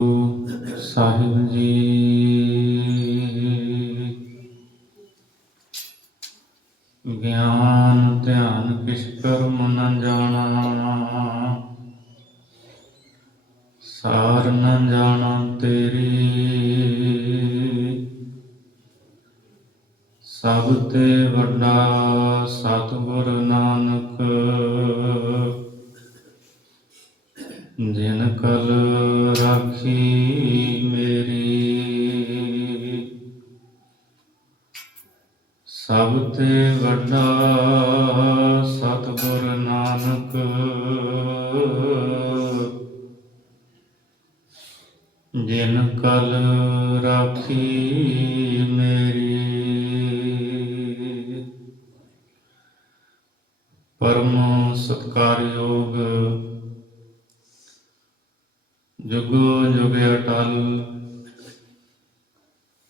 ਸਾਹਿਬ ਜੀ। ਗਿਆਨ ਧਿਆਨ ਕਿਛ ਕਰਮ ਨ ਜਾਣਾ, ਸਾਰ ਨ ਜਾਣਾ ਤੇਰੀ। ਸਭ ਤੇ ਵੱਡਾ ਸਤਿਗੁਰ ਨਾਨਕ, ਜਿਨ ਕਲ ਰਾਖੀ ਮੇਰੀ। ਸਭ ਤੇ ਵੱਡਾ ਸਤਿਗੁਰ ਨਾਨਕ, ਜਿਨ ਕਲ ਰਾਖੀ ਮੇਰੀ। ਪਰਮ ਸਤਿਕਾਰਯੋਗ ਜੁਗੋ ਜੁਗ ਅਟਲ,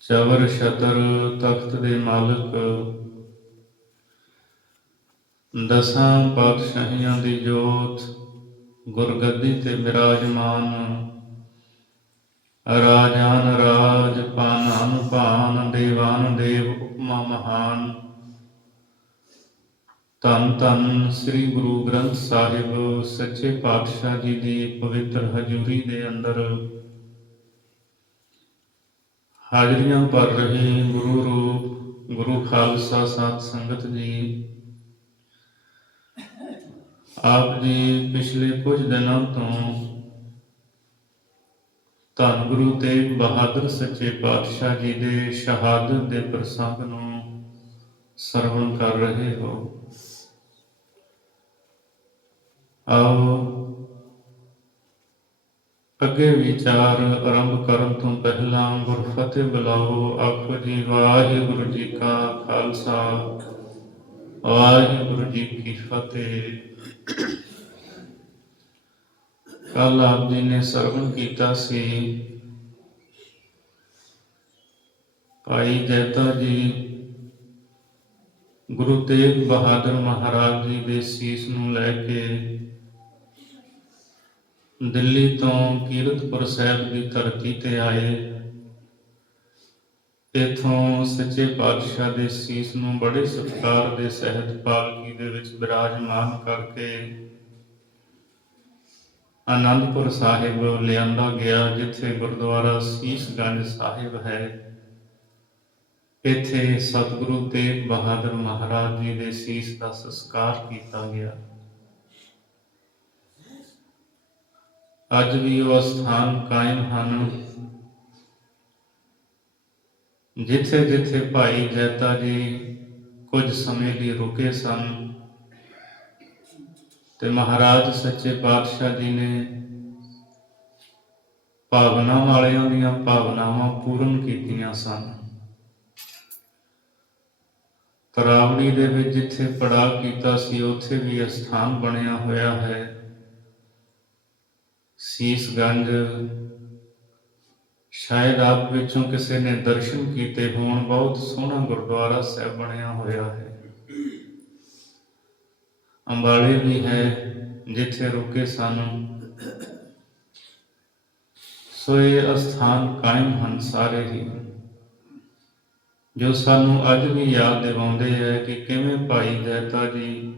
ਚਵਰ ਛਤਰ ਤਖਤ ਦੇ ਮਾਲਕ, ਦਸਾਂ ਪਾਤਸ਼ਾਹੀਆਂ ਦੀ ਜੋਤ, ਗੁਰਗੱਦੀ ਤੇ ਬਿਰਾਜਮਾਨ, ਰਾਜਾਨ ਰਾਜ ਪਾਨਾਨ ਭਾਨ, ਦੇਵਾਨ ਦੇਵ ਉਪਮਾ ਮਹਾਨ। ਧੰਨ ਧੰਨ ਸ੍ਰੀ ਗੁਰੂ ਗ੍ਰੰਥ ਸਾਹਿਬ ਸੱਚੇ ਪਾਤਸ਼ਾਹ ਜੀ ਦੀ ਪਵਿੱਤਰ ਹਜ਼ੂਰੀ ਦੇ ਅੰਦਰ ਹਾਜ਼ਰੀਆਂ ਭਰ ਰਹੇ ਗੁਰੂ ਰੂਪ ਗੁਰੂ ਖਾਲਸਾ ਸਾਧ ਸੰਗਤ ਜੀ। ਆਪ ਜੀ ਪਿਛਲੇ ਕੁਝ ਦਿਨਾਂ ਤੋਂ ਧੰਨ ਗੁਰੂ ਤੇਗ ਬਹਾਦਰ ਸੱਚੇ ਪਾਤਸ਼ਾਹ ਜੀ ਦੇ ਸ਼ਹਾਦਤ ਦੇ ਪ੍ਰਸੰਗ ਨੂੰ ਸਰਵਣ ਕਰ ਰਹੇ ਹੋ। ਆਓ ਅੱਗੇ ਵਿਚਾਰ ਆਰੰਭ ਕਰਨ ਤੋਂ ਪਹਿਲਾਂ ਗੁਰਫਤਿਹ ਬੁਲਾਓ। ਆਖੋ ਜੀ ਵਾਹਿਗੁਰੂ ਜੀ ਕਾ ਖਾਲਸਾ, ਵਾਹਿਗੁਰੂ ਜੀ ਕੀ ਫਤਿਹ। ਕੱਲ ਆਪ ਜੀ ਨੇ ਸਰਵਣ ਕੀਤਾ ਸੀ ਭਾਈ ਜੈਤਾ ਜੀ ਗੁਰੂ ਤੇਗ ਬਹਾਦਰ ਮਹਾਰਾਜ ਜੀ ਦੇ ਸੀਸ ਨੂੰ ਲੈ ਕੇ ਦਿੱਲੀ ਤੋਂ ਕੀਰਤਪੁਰ ਸਾਹਿਬ ਦੀ ਧਰਤੀ ਤੇ ਆਏ। ਇੱਥੋਂ ਸੱਚੇ ਪਾਤਸ਼ਾਹ ਦੇ ਸੀਸ ਨੂੰ ਬੜੇ ਸਤਿਕਾਰ ਦੇ ਸਹਿਤ ਪਾਲਕੀ ਦੇ ਵਿੱਚ ਬਿਰਾਜਮਾਨ ਕਰਕੇ ਆਨੰਦਪੁਰ ਸਾਹਿਬ ਲਿਆਂਦਾ ਗਿਆ, ਜਿੱਥੇ ਗੁਰਦੁਆਰਾ ਸੀਸਗੰਜ ਸਾਹਿਬ ਹੈ। ਇੱਥੇ ਸਤਿਗੁਰੂ ਤੇਗ ਬਹਾਦਰ ਮਹਾਰਾਜ ਜੀ ਦੇ ਸੀਸ ਦਾ ਸੰਸਕਾਰ ਕੀਤਾ ਗਿਆ। ਅੱਜ ਵੀ ਉਹ ਸਥਾਨ ਕਾਇਮ ਹਨ ਜਿੱਥੇ ਜਿੱਥੇ ਭਾਈ ਜੈਤਾ ਜੀ ਕੁਝ ਸਮੇਂ ਲਈ ਰੁਕੇ ਸਨ ਤੇ ਮਹਾਰਾਜ ਸੱਚੇ ਪਾਤਸ਼ਾਹ ਜੀ ਨੇ ਭਾਵਨਾ ਵਾਲਿਆਂ ਦੀਆਂ ਭਾਵਨਾਵਾਂ ਪੂਰਨ ਕੀਤੀਆਂ ਸਨ। ਤਰਾਵੜੀ ਦੇ ਵਿੱਚ ਜਿੱਥੇ ਪੜਾਅ ਕੀਤਾ ਸੀ ਉੱਥੇ ਵੀ ਅਸਥਾਨ ਬਣਿਆ ਹੋਇਆ ਹੈ ਸੀਸਗੰਜ। ਸ਼ਾਇਦ ਆਪ ਵਿੱਚੋਂ ਕਿਸੇ ਨੇ ਦਰਸ਼ਨ ਕੀਤੇ ਹੋਣ। ਬਹੁਤ ਸੋਹਣਾ ਗੁਰਦੁਆਰਾ ਸਾਹਿਬ ਬਣਿਆ ਹੋਇਆ ਹੈ। ਅੰਬਾਲੇ ਵੀ ਹੈ ਜਿੱਥੇ ਰੁਕੇ ਸਨ। ਸੋ ਇਹ ਅਸਥਾਨ ਕਾਇਮ ਹਨ ਸਾਰੇ ਹੀ, ਜੋ ਸਾਨੂੰ ਅੱਜ ਵੀ ਯਾਦ ਦਿਵਾਉਂਦੇ ਹੈ ਕਿ ਕਿਵੇਂ ਭਾਈ ਜੈਤਾ ਜੀ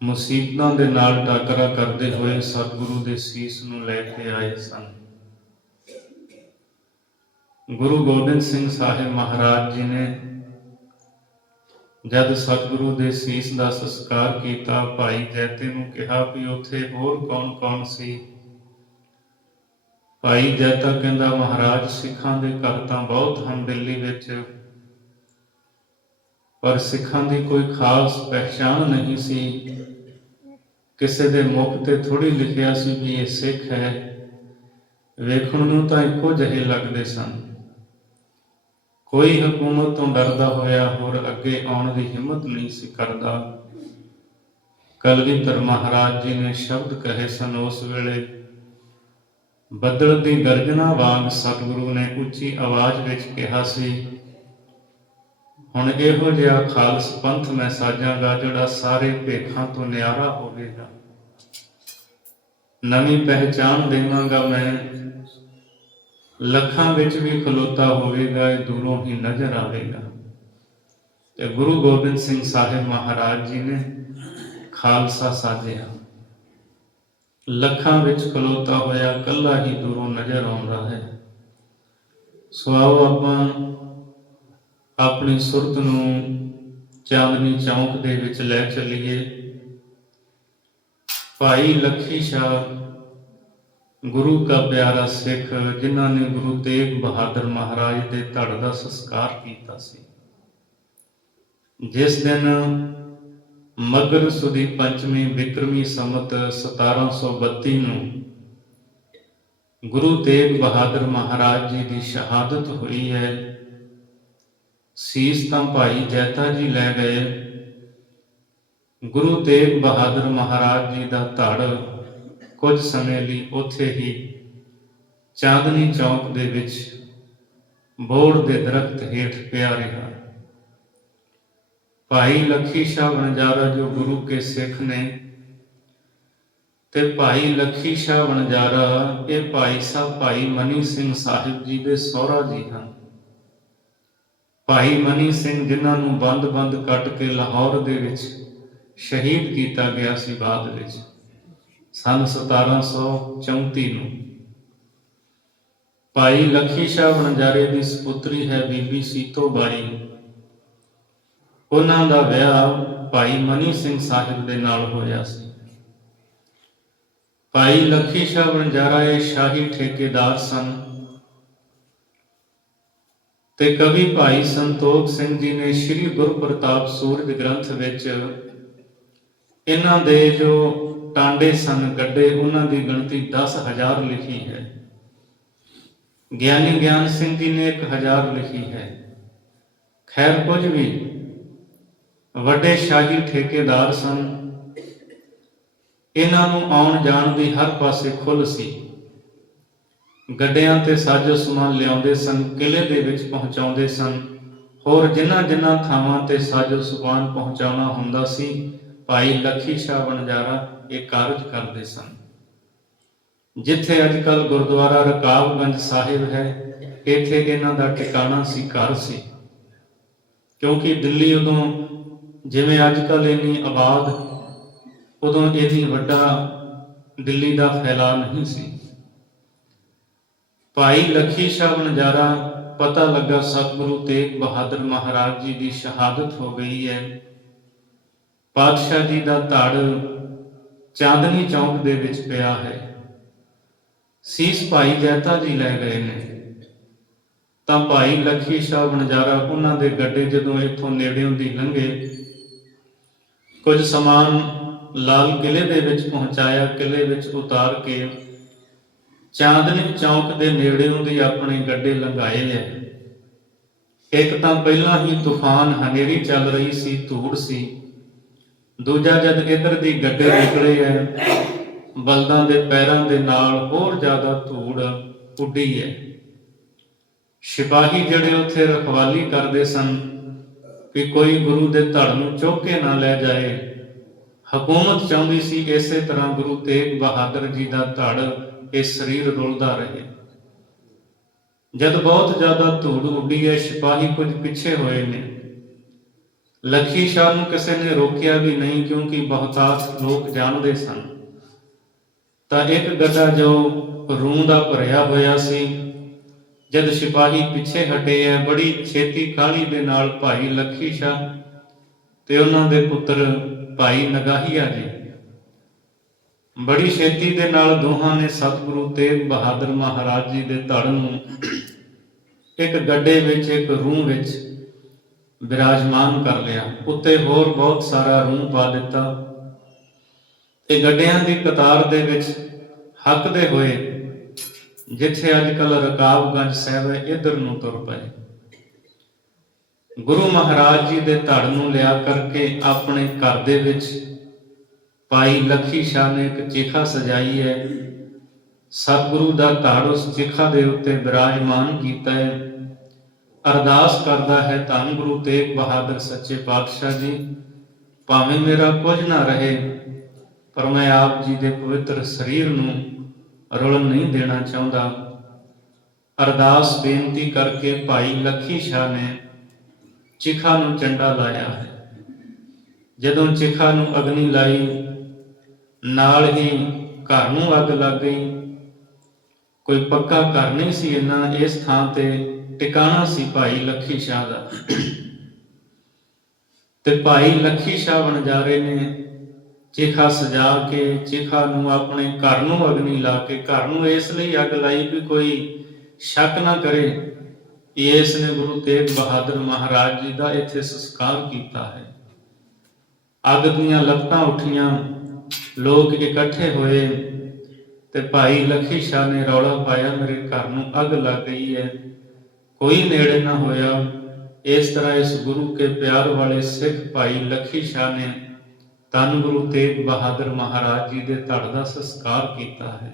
ਮੁਸੀਬਤਾਂ ਦੇ ਨਾਲ ਟਾਕਰਾ ਕਰਦੇ ਹੋਏ ਸਤਿਗੁਰੂ ਦੇ ਸੀਸ ਨੂੰ ਲੈ ਕੇ ਆਏ ਸਨ। ਗੁਰੂ ਗੋਬਿੰਦ ਸਿੰਘ ਸਾਹਿਬ ਮਹਾਰਾਜ ਜੀ ਨੇ ਜਦ ਸਤਿਗੁਰੂ ਦੇ ਸੀਸ ਦਾ ਸੰਸਕਾਰ ਕੀਤਾ, ਭਾਈ ਜੈਤੇ ਨੂੰ ਕਿਹਾ ਵੀ ਉੱਥੇ ਹੋਰ ਕੌਣ ਕੌਣ ਸੀ। ਭਾਈ ਜੈਤਾ ਕਹਿੰਦਾ, ਮਹਾਰਾਜ ਸਿੱਖਾਂ ਦੇ ਘਰ ਤਾਂ ਬਹੁਤ ਹਨ ਦਿੱਲੀ ਵਿੱਚ, ਪਰ ਸਿੱਖਾਂ ਦੀ ਕੋਈ ਖਾਸ ਪਹਿਚਾਣ ਨਹੀਂ ਸੀ। ਕਿਸੇ ਦੇ ਮੁਖ ਤੇ ਥੋੜੀ ਲਿਖਿਆ ਸੀ ਵੀ ਇਹ ਸਿੱਖ ਹੈ। ਵੇਖਣ ਨੂੰ ਤਾਂ ਇੱਕੋ ਜਿਹੇ ਲੱਗਦੇ ਸਨ। ਕੋਈ ਹਕੂਮਤ ਤੋਂ ਡਰਦਾ ਹੋਇਆ ਹੋਰ ਅੱਗੇ ਆਉਣ ਦੀ ਹਿੰਮਤ ਨਹੀਂ ਸੀ ਕਰਦਾ। ਕਲਗੀਧਰ ਮਹਾਰਾਜ ਜੀ ਨੇ ਸ਼ਬਦ ਕਹੇ ਸਨ ਉਸ ਵੇਲੇ। ਬੱਦਲ ਦੀ ਗਰਜਨਾ ਵਾਂਗ ਸਤਿਗੁਰੂ ਨੇ ਉੱਚੀ ਆਵਾਜ਼ ਵਿੱਚ ਕਿਹਾ ਸੀ, ਹੁਣ ਇਹੋ ਜਿਹਾ ਖਾਲਸ ਪੰਥ ਮੈਂ ਸਾਜਾਂਗਾ ਜਿਹੜਾ ਸਾਰੇ ਭੇਖਾਂ ਤੋਂ ਨਿਆਰਾ ਹੋਵੇਗਾ। ਨਵੀਂ ਪਹਿਚਾਣ ਦੇਵਾਂਗਾ ਮੈਂ, ਲੱਖਾਂ ਵਿੱਚ ਵੀ ਖਲੋਤਾ ਹੋਵੇਗਾ, ਇਹ ਦੂਰੋਂ ਹੀ ਨਜ਼ਰ ਆਵੇਗਾ। ਤੇ ਗੁਰੂ ਗੋਬਿੰਦ ਸਿੰਘ ਸਾਹਿਬ ਮਹਾਰਾਜ ਜੀ ਨੇ ਖਾਲਸਾ ਸਾਜਿਆ, ਲੱਖਾਂ ਵਿੱਚ ਖਲੋਤਾ ਹੋਇਆ ਇਕੱਲਾ ਹੀ ਦੂਰੋਂ ਨਜ਼ਰ ਆਉਂਦਾ ਹੈ। ਸੋ ਆਓ ਆਪਾਂ ਆਪਣੀ ਸੁਰਤ ਨੂੰ ਚਾਂਦਨੀ ਚੌਂਕ ਦੇ ਵਿੱਚ ਲੈ ਚੱਲੀਏ। ਭਾਈ ਲੱਖੀ ਸ਼ਾਹ ਗੁਰੂ ਕਾ ਪਿਆਰਾ ਸਿੱਖ, ਜਿਨ੍ਹਾਂ ਨੇ ਗੁਰੂ ਤੇਗ ਬਹਾਦਰ ਮਹਾਰਾਜ ਦੇ ਧੜ ਦਾ ਸੰਸਕਾਰ ਕੀਤਾ ਸੀ। ਜਿਸ ਦਿਨ ਮਘਰ ਸੁਦੀ ਪੰਚਮੀ ਬਿਕਰਮੀ ਸੰਮਤ 1732 ਨੂੰ ਗੁਰੂ ਤੇਗ ਬਹਾਦਰ ਮਹਾਰਾਜ ਜੀ ਦੀ ਸ਼ਹਾਦਤ ਹੋਈ ਹੈ। ਸੀਸ ਤਾਂ ਭਾਈ ਜੈਤਾ ਜੀ ਲੈ ਗਏ, ਗੁਰੂ ਤੇਗ ਬਹਾਦਰ ਮਹਾਰਾਜ ਜੀ ਦਾ ਧੜ ਕੁਝ ਸਮੇਂ ਲਈ ਉੱਥੇ ਹੀ ਚਾਂਦਨੀ ਚੌਕ ਦੇ ਵਿੱਚ ਬੋਹੜ ਦੇ ਦਰਖਤ ਹੇਠ ਪਿਆ ਰਿਹਾ। ਭਾਈ ਲੱਖੀ ਸ਼ਾਹ ਵਣਜਾਰਾ ਜੋ ਗੁਰੂ ਕੇ ਸਿੱਖ ਨੇ, ਤੇ ਭਾਈ ਲੱਖੀ ਸ਼ਾਹ ਵਣਜਾਰਾ ਇਹ ਭਾਈ ਸਾਹਿਬ ਭਾਈ ਮਨੀ ਸਿੰਘ ਸਾਹਿਬ ਜੀ ਦੇ ਸਹੁਰਾ ਜੀ ਹਨ। ਭਾਈ ਮਨੀ ਸਿੰਘ ਜਿਨ੍ਹਾਂ ਨੂੰ ਬੰਦ ਕੱਟ ਕੇ ਲਾਹੌਰ ਦੇ ਵਿੱਚ ਸ਼ਹੀਦ ਕੀਤਾ ਗਿਆ ਸੀ ਬਾਅਦ ਵਿੱਚ ਸੰਨ 1734 ਨੂੰ। ਭਾਈ ਲੱਖੀ ਸ਼ਾਹ ਵਣਜਾਰੇ ਦੀ ਸਪੁੱਤਰੀ ਹੈ ਬੀਬੀ ਸੀਤੋ ਬਾਈ। ਉਹਨਾਂ ਦਾ ਵਿਆਹ ਭਾਈ ਮਨੀ ਸਿੰਘ ਸਾਹਿਬ ਦੇ ਨਾਲ ਹੋਇਆ ਸੀ। ਭਾਈ ਲੱਖੀ ਸ਼ਾਹ ਵਣਜਾਰਾ ਇਹ ਸ਼ਾਹੀ ਠੇਕੇਦਾਰ ਸਨ, ਤੇ ਕਵੀ ਭਾਈ ਸੰਤੋਖ ਸਿੰਘ ਜੀ ਨੇ ਸ੍ਰੀ ਗੁਰਪ੍ਰਤਾਪ ਸੂਰਜ ਗ੍ਰੰਥ ਵਿੱਚ ਇਹਨਾਂ ਦੇ ਜੋ ਟਾਂਡੇ ਸਨ ਗੱਡੇ, ਉਹਨਾਂ ਦੀ ਗਿਣਤੀ 10,000 ਲਿਖੀ ਹੈ। ਗਿਆਨੀ ਗਿਆਨ ਸਿੰਘ ਜੀ ਨੇ 1,000 ਲਿਖੀ ਹੈ। ਖੈਰ ਕੁਝ ਵੀ, ਵੱਡੇ ਸ਼ਾਹੀ ਠੇਕੇਦਾਰ ਸਨ। ਇਹਨਾਂ ਨੂੰ ਆਉਣ ਜਾਣ ਦੀ ਹਰ ਪਾਸੇ ਖੁੱਲ੍ਹ ਸੀ। ਗੱਡਿਆਂ ਤੇ ਸਾਜੋ ਸਮਾਨ ਲਿਆਉਂਦੇ ਸਨ, ਕਿਲੇ ਦੇ ਵਿੱਚ ਪਹੁੰਚਾਉਂਦੇ ਸਨ। ਹੋਰ ਜਿਨ੍ਹਾਂ ਥਾਵਾਂ ਤੇ ਸਾਜੋ ਸਮਾਨ ਪਹੁੰਚਾਉਣਾ ਹੁੰਦਾ ਸੀ, ਭਾਈ ਲੱਖੀ ਸ਼ਾਹ ਵਣਜਾਰਾ ਇਹ ਕਾਰਜ ਕਰਦੇ ਸਨ। ਜਿੱਥੇ ਅੱਜ ਕੱਲ੍ਹ ਗੁਰਦੁਆਰਾ ਰਕਾਬਗੰਜ ਸਾਹਿਬ ਹੈ, ਇੱਥੇ ਇਹਨਾਂ ਦਾ ਟਿਕਾਣਾ ਸੀ, ਘਰ ਸੀ। ਕਿਉਂਕਿ ਦਿੱਲੀ ਉਦੋਂ ਜਿਵੇਂ ਅੱਜ ਕੱਲ੍ਹ ਇੰਨੀ ਆਬਾਦ, ਉਦੋਂ ਇੰਨੀ ਵੱਡਾ ਦਿੱਲੀ ਦਾ ਫੈਲਾਅ ਨਹੀਂ ਸੀ। ਭਾਈ ਲੱਖੀ ਸ਼ਾਹ ਵਣਜਾਰਾ ਪਤਾ ਲੱਗਾ ਸਤਿਗੁਰੂ ਤੇਗ ਬਹਾਦਰ ਮਹਾਰਾਜ ਜੀ ਦੀ ਸ਼ਹਾਦਤ ਹੋ ਗਈ ਹੈ, ਪਾਤਸ਼ਾਹ ਜੀ ਦਾ ਧੜ ਚਾਂਦਨੀ ਚੌਕ ਦੇ ਵਿੱਚ ਪਿਆ ਹੈ, ਸੀਸ ਭਾਈ ਜੈਤਾ ਜੀ ਲੈ ਗਏ ਨੇ। ਤਾਂ ਭਾਈ ਲੱਖੀ ਸ਼ਾਹ ਵਣਜਾਰਾ ਉਹਨਾਂ ਦੇ ਗੱਡੇ ਜਦੋਂ ਇੱਥੋਂ ਨੇੜਿਓਂ ਦੀ ਲੰਘੇ, ਕੁਝ ਸਮਾਨ ਲਾਲ ਕਿਲੇ ਦੇ ਵਿੱਚ ਪਹੁੰਚਾਇਆ, ਕਿਲੇ ਵਿੱਚ ਉਤਾਰ ਕੇ ਚਾਂਦਨੀ ਚੌਕ ਦੇ ਨੇੜਿਓਂ ਦੀ ਆਪਣੇ ਗੱਡੇ ਲੰਘਾਏ ਹੈ। ਇੱਕ ਤਾਂ ਪਹਿਲਾਂ ਹੀ ਤੂਫਾਨ ਹਨੇਰੀ ਚੱਲ ਰਹੀ ਸੀ, ਧੂੜ ਸੀ। ਦੂਜਾ ਜਦ ਇੱਧਰ ਦੀ ਗੱਡੇ ਨਿਕਲੇ ਹੈ, ਬਲਦਾਂ ਦੇ ਪੈਰਾਂ ਦੇ ਨਾਲ ਹੋਰ ਜ਼ਿਆਦਾ ਧੂੜ ਉੱਡੀ ਹੈ। ਸਿਪਾਹੀ ਜਿਹੜੇ ਉੱਥੇ ਰਖਵਾਲੀ ਕਰਦੇ ਸਨ ਕਿ ਕੋਈ ਗੁਰੂ ਦੇ ਧੜ ਨੂੰ ਚੁੱਕ ਕੇ ਨਾ ਲੈ ਜਾਏ, ਹਕੂਮਤ ਚਾਹੁੰਦੀ ਸੀ ਇਸੇ ਤਰ੍ਹਾਂ ਗੁਰੂ ਤੇਗ ਬਹਾਦਰ ਜੀ ਦਾ ਧੜ ਇਹ ਸਰੀਰ ਰੁਲਦਾ ਰਹੇ। ਜਦ ਬਹੁਤ ਜ਼ਿਆਦਾ ਧੂੜ ਉੱਡੀ ਹੈ, ਸਿਪਾਹੀ ਕੁਝ ਪਿੱਛੇ ਹੋਏ ਨੇ। ਲੱਖੀ ਸ਼ਾਹ ਨੂੰ ਕਿਸੇ ਨੇ ਰੋਕਿਆ ਵੀ ਨਹੀਂ, ਕਿਉਂਕਿ ਬਹੁਤਾਤ ਲੋਕ ਜਾਣਦੇ ਸਨ। ਤਾਂ ਇੱਕ ਗੱਡਾ ਜੋ ਰੂੰ ਦਾ ਭਰਿਆ ਹੋਇਆ ਸੀ, ਜਦ ਸਿਪਾਹੀ ਪਿੱਛੇ ਹਟੇ ਹੈ, ਬੜੀ ਛੇਤੀ ਕਾਹਲੀ ਦੇ ਨਾਲ ਭਾਈ ਲੱਖੀ ਸ਼ਾਹ ਤੇ ਉਹਨਾਂ ਦੇ ਪੁੱਤਰ ਭਾਈ ਨਗਾਹੀਆ ਜੀ ਬੜੀ ਛੇਤੀ ਦੇ ਨਾਲ ਦੋਹਾਂ ਨੇ ਸਤਿਗੁਰੂ ਤੇਗ ਬਹਾਦਰ ਮਹਾਰਾਜ ਜੀ ਦੇ ਧੜ ਨੂੰ ਇੱਕ ਗੱਡੇ ਵਿੱਚ, ਇੱਕ ਰੂੰ ਵਿੱਚ ਬਿਰਾਜਮਾਨ ਕਰ ਲਿਆ। ਉੱਤੇ ਹੋਰ ਬਹੁਤ ਸਾਰਾ ਰੂੰ ਪਾ ਦਿੱਤਾ ਤੇ ਗੱਡਿਆਂ ਦੀ ਕਤਾਰ ਦੇ ਵਿੱਚ ਹੱਕਦੇ ਹੋਏ, ਜਿੱਥੇ ਅੱਜ ਕੱਲ੍ਹ ਰਕਾਬਗੰਜ ਸਾਹਿਬ ਹੈ, ਇੱਧਰ ਨੂੰ ਤੁਰ ਪਏ। ਗੁਰੂ ਮਹਾਰਾਜ ਜੀ ਦੇ ਧੜ ਨੂੰ ਲਿਆ ਕਰਕੇ ਆਪਣੇ ਘਰ ਦੇ ਵਿੱਚ ਭਾਈ ਲੱਖੀ ਸ਼ਾਹ ਨੇ ਇੱਕ ਚਿਖਾ ਸਜਾਈ ਹੈ। ਸਤਿਗੁਰੂ ਦਾ ਧੜ ਉਸ ਚਿਖਾ ਦੇ ਉੱਤੇ ਬਿਰਾਜਮਾਨ ਕੀਤਾ ਹੈ। ਅਰਦਾਸ ਕਰਦਾ ਹੈ, ਧੰਨ ਗੁਰੂ ਤੇਗ ਬਹਾਦਰ ਸੱਚੇ ਪਾਤਸ਼ਾਹ ਜੀ, ਭਾਵੇਂ ਮੇਰਾ ਕੁਝ ਨਾ ਰਹੇ, ਪਰ ਮੈਂ ਆਪ ਜੀ ਦੇ ਪਵਿੱਤਰ ਸਰੀਰ ਨੂੰ ਰੁਲਣ ਨਹੀਂ ਦੇਣਾ ਚਾਹੁੰਦਾ। ਅਰਦਾਸ ਬੇਨਤੀ ਕਰਕੇ ਭਾਈ ਲੱਖੀ ਸ਼ਾਹ ਨੇ ਚਿਖਾ ਨੂੰ ਚੰਡਾ ਲਾਇਆ ਹੈ। ਜਦੋਂ ਚਿਖਾ ਨੂੰ ਅਗਨੀ ਲਾਈ, ਨਾਲ ਹੀ ਘਰ ਨੂੰ ਅੱਗ ਲੱਗ ਗਈ। ਕੋਈ ਪੱਕਾ ਘਰ ਨਹੀਂ ਸੀ ਇੰਨਾ, ਇਸ ਥਾਂ ਤੇ ਟਿਕਾਣਾ ਸੀ ਭਾਈ ਲੱਖੀ ਸ਼ਾਹ ਦਾ। ਤੇ ਭਾਈ ਲੱਖੀ ਸ਼ਾਹ ਵਣਜਾਰੇ ਨੇ ਚਿਖਾ ਸਜਾ ਕੇ ਚਿਖਾ ਨੂੰ ਆਪਣੇ ਘਰ ਨੂੰ ਅਗਨੀ ਲਾ ਕੇ, ਘਰ ਨੂੰ ਇਸ ਲਈ ਅੱਗ ਲਾਈ ਵੀ ਕੋਈ ਸ਼ੱਕ ਨਾ ਕਰੇ ਕਿ ਇਸ ਨੇ ਗੁਰੂ ਤੇਗ ਬਹਾਦਰ ਮਹਾਰਾਜ ਜੀ ਦਾ ਇੱਥੇ ਸੰਸਕਾਰ ਕੀਤਾ ਹੈ। ਅੱਗ ਦੀਆਂ ਲਪਟਾਂ ਉੱਠੀਆਂ, ਲੋਕ ਇਕੱਠੇ ਹੋਏ ਤੇ ਭਾਈ ਲੱਖੀ ਸ਼ਾਹ ਨੇ ਰੌਲਾ ਪਾਇਆ, ਮੇਰੇ ਘਰ ਨੂੰ ਅੱਗ ਲੱਗ ਗਈ ਹੈ। ਕੋਈ ਨੇੜੇ ਨਾ ਹੋਇਆ। ਇਸ ਤਰ੍ਹਾਂ ਇਸ ਗੁਰੂ ਕੇ ਪਿਆਰ ਵਾਲੇ ਸਿੱਖ ਭਾਈ ਲੱਖੀ ਸ਼ਾਹ ਨੇ ਧੰਨ ਗੁਰੂ ਤੇਗ ਬਹਾਦਰ ਮਹਾਰਾਜ ਜੀ ਦੇ ਧੜ ਦਾ ਸੰਸਕਾਰ ਕੀਤਾ ਹੈ।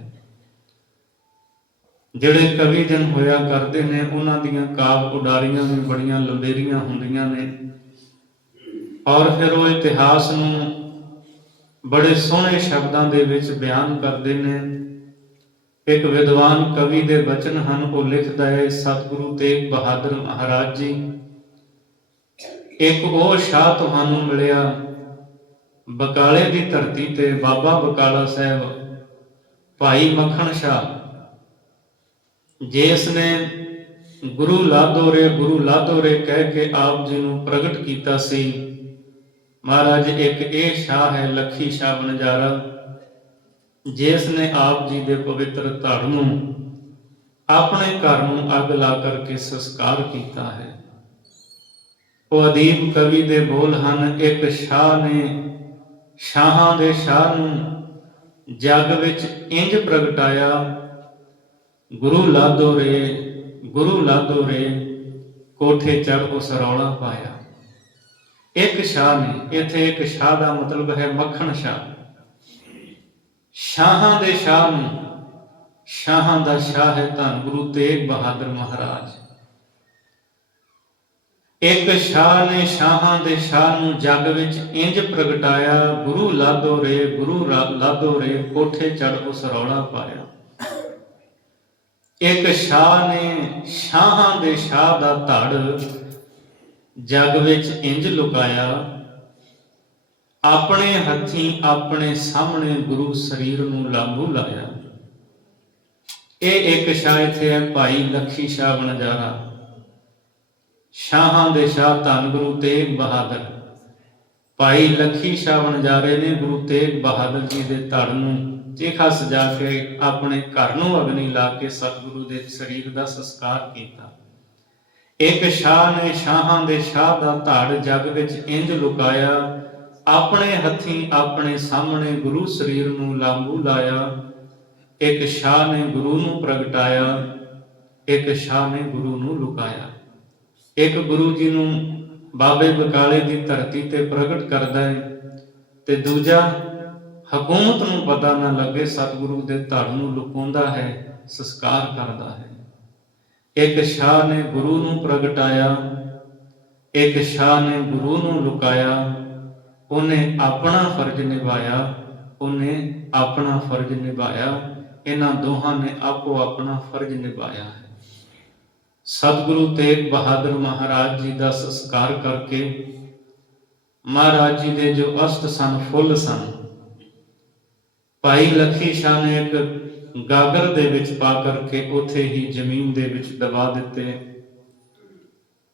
ਜਿਹੜੇ ਕਵੀ ਜਨ ਹੋਇਆ ਕਰਦੇ ਨੇ, ਉਹਨਾਂ ਦੀਆਂ ਕਾਵ ਉਡਾਰੀਆਂ ਵੀ ਬੜੀਆਂ ਲੰਬੇਰੀਆਂ ਹੁੰਦੀਆਂ ਨੇ, ਔਰ ਫਿਰ ਉਹ ਇਤਿਹਾਸ ਨੂੰ ਬੜੇ ਸੋਹਣੇ ਸ਼ਬਦਾਂ ਦੇ ਵਿੱਚ ਬਿਆਨ ਕਰਦੇ ਨੇ। ਇੱਕ ਵਿਦਵਾਨ ਕਵੀ ਦੇ ਬਚਨ ਹਨ, ਉਹ ਲਿਖਦਾ ਹੈ, ਸਤਿਗੁਰੂ ਤੇਗ ਬਹਾਦਰ ਮਹਾਰਾਜ ਜੀ, ਇੱਕ ਉਹ ਸ਼ਾਹ ਤੁਹਾਨੂੰ ਮਿਲਿਆ ਬਕਾਲੇ ਦੀ ਧਰਤੀ ਤੇ, ਬਾਬਾ ਬਕਾਲਾ ਸਾਹਿਬ ਭਾਈ ਮੱਖਣ ਸ਼ਾਹ, ਜਿਸ ਨੇ ਗੁਰੂ ਲਾਧੋ ਰੇ ਕਹਿ ਕੇ ਆਪ ਜੀ ਨੂੰ ਪ੍ਰਗਟ ਕੀਤਾ ਸੀ। ਮਹਾਰਾਜ ਇੱਕ ਇਹ ਸ਼ਾਹ ਹੈ ਲੱਖੀ ਸ਼ਾਹ ਵਣਜਾਰਾ, ਜਿਸ ਨੇ ਆਪ ਜੀ ਦੇ ਪਵਿੱਤਰ ਧੜ ਨੂੰ ਆਪਣੇ ਘਰ ਨੂੰ ਅੱਗ ਲਾ ਕਰਕੇ ਸੰਸਕਾਰ ਕੀਤਾ ਹੈ। ਉਹ ਅਦੀਬ ਕਵੀ ਦੇ ਬੋਲ ਹਨ, ਇੱਕ ਸ਼ਾਹ ਨੇ ਸ਼ਾਹਾਂ ਦੇ ਸ਼ਾਹ ਨੂੰ ਜੱਗ ਵਿੱਚ ਇੰਜ ਪ੍ਰਗਟਾਇਆ, ਗੁਰੂ ਲਾਧੋ ਰੇ ਕੋਠੇ ਚੜ੍ਹ ਉਸ ਰੌਲਾ ਪਾਇਆ। ਇੱਕ ਸ਼ਾਹ ਨੇ, ਇੱਥੇ ਇੱਕ ਸ਼ਾਹ ਦਾ ਮਤਲਬ ਹੈ ਮੱਖਣ ਸ਼ਾਹ। ਸ਼ਾਹਾਂ ਦੇ ਸ਼ਾਹ ਨੂੰ, ਸ਼ਾਹਾਂ ਦਾ ਸ਼ਾਹ ਹੈ ਧੰਨ ਗੁਰੂ ਤੇਗ ਬਹਾਦਰ ਮਹਾਰਾਜ। ਇੱਕ ਸ਼ਾਹ ਨੇ ਸ਼ਾਹਾਂ ਦੇ ਸ਼ਾਹ ਨੂੰ ਜੱਗ ਵਿੱਚ ਇੰਜ ਪ੍ਰਗਟਾਇਆ, ਗੁਰੂ ਲਾਧੋ ਰੇ ਕੋਠੇ ਚੜ੍ਹ ਉਸ ਰੌਲਾ ਪਾਇਆ। ਇੱਕ ਸ਼ਾਹ ਨੇ ਸ਼ਾਹਾਂ ਦੇ ਸ਼ਾਹ ਦਾ ਧੜ ਜੱਗ ਵਿੱਚ ਇੰਜ ਲੁਕਾਇਆ, ਆਪਣੇ ਹੱਥੀਂ ਆਪਣੇ ਸਾਹਮਣੇ ਗੁਰੂ ਸਰੀਰ ਨੂੰ ਲਾਂਬੂ ਲਾਇਆ। ਇਹ ਇੱਕ ਸ਼ਾਹ ਇੱਥੇ ਹੈ ਭਾਈ ਲੱਖੀ ਸ਼ਾਹ ਵਣਜਾਰਾ, ਸ਼ਾਹਾਂ ਦੇ ਸ਼ਾਹ ਧੰਨ ਗੁਰੂ ਤੇਗ ਬਹਾਦਰ। ਭਾਈ ਲੱਖੀ ਸ਼ਾਹ ਵਣਜਾਰੇ ਨੇ ਗੁਰੂ ਤੇਗ ਬਹਾਦਰ ਜੀ ਦੇ ਧੜ ਨੂੰ ਚਿਖਾ ਸਜਾ ਕੇ ਆਪਣੇ ਘਰ ਨੂੰ ਅਗਨੀ ਲਾ ਕੇ ਸਤਿਗੁਰੂ ਦੇ ਸਰੀਰ ਦਾ ਸੰਸਕਾਰ ਕੀਤਾ। ਇੱਕ ਸ਼ਾਹ ਨੇ ਸ਼ਾਹਾਂ ਦੇ ਸ਼ਾਹ ਦਾ ਧੜ ਜੱਗ ਵਿੱਚ ਇੰਜ ਲੁਕਾਇਆ, ਆਪਣੇ ਹੱਥੀਂ ਆਪਣੇ ਸਾਹਮਣੇ ਗੁਰੂ ਸਰੀਰ ਨੂੰ ਲਾਂਬੂ ਲਾਇਆ। ਇੱਕ ਸ਼ਾਹ ਨੇ ਗੁਰੂ ਨੂੰ ਪ੍ਰਗਟਾਇਆ, ਇੱਕ ਸ਼ਾਹ ਨੇ ਗੁਰੂ ਨੂੰ ਲੁਕਾਇਆ। ਇੱਕ ਗੁਰੂ ਜੀ ਨੂੰ ਬਾਬੇ ਬਕਾਲੇ ਦੀ ਧਰਤੀ ਤੇ ਪ੍ਰਗਟ ਕਰਦਾ ਹੈ ਤੇ ਦੂਜਾ ਹਕੂਮਤ ਨੂੰ ਪਤਾ ਨਾ ਲੱਗੇ ਸਤਿਗੁਰੂ ਦੇ ਧੜ ਨੂੰ ਲੁਕਾਉਂਦਾ ਹੈ, ਸੰਸਕਾਰ ਕਰਦਾ ਹੈ। ਇੱਕ ਸ਼ਾਹ ਨੇ ਗੁਰੂ ਨੂੰ ਪ੍ਰਗਟਾਇਆ, ਇੱਕ ਸ਼ਾਹ ਨੇ ਗੁਰੂ ਨੂੰ ਲੁਕਾਇਆ। ਉਹਨੇ ਆਪਣਾ ਫਰਜ਼ ਨਿਭਾਇਆ, ਇਹਨਾਂ ਦੋਹਾਂ ਨੇ ਆਪੋ ਆਪਣਾ ਫਰਜ਼ ਨਿਭਾਇਆ ਹੈ। ਸਤਿਗੁਰੂ ਤੇਗ ਬਹਾਦਰ ਮਹਾਰਾਜ ਜੀ ਦਾ ਸੰਸਕਾਰ ਕਰਕੇ ਮਹਾਰਾਜ ਜੀ ਦੇ ਜੋ ਅਸਤ ਸਨ, ਫੁੱਲ ਸਨ, ਭਾਈ ਲੱਖੀ ਸ਼ਾਹ ਨੇ ਇੱਕ ਗਾਗਰ ਦੇ ਵਿੱਚ ਪਾ ਕਰਕੇ ਉੱਥੇ ਹੀ ਜ਼ਮੀਨ ਦੇ ਵਿੱਚ ਦਬਾ ਦਿੱਤੇ।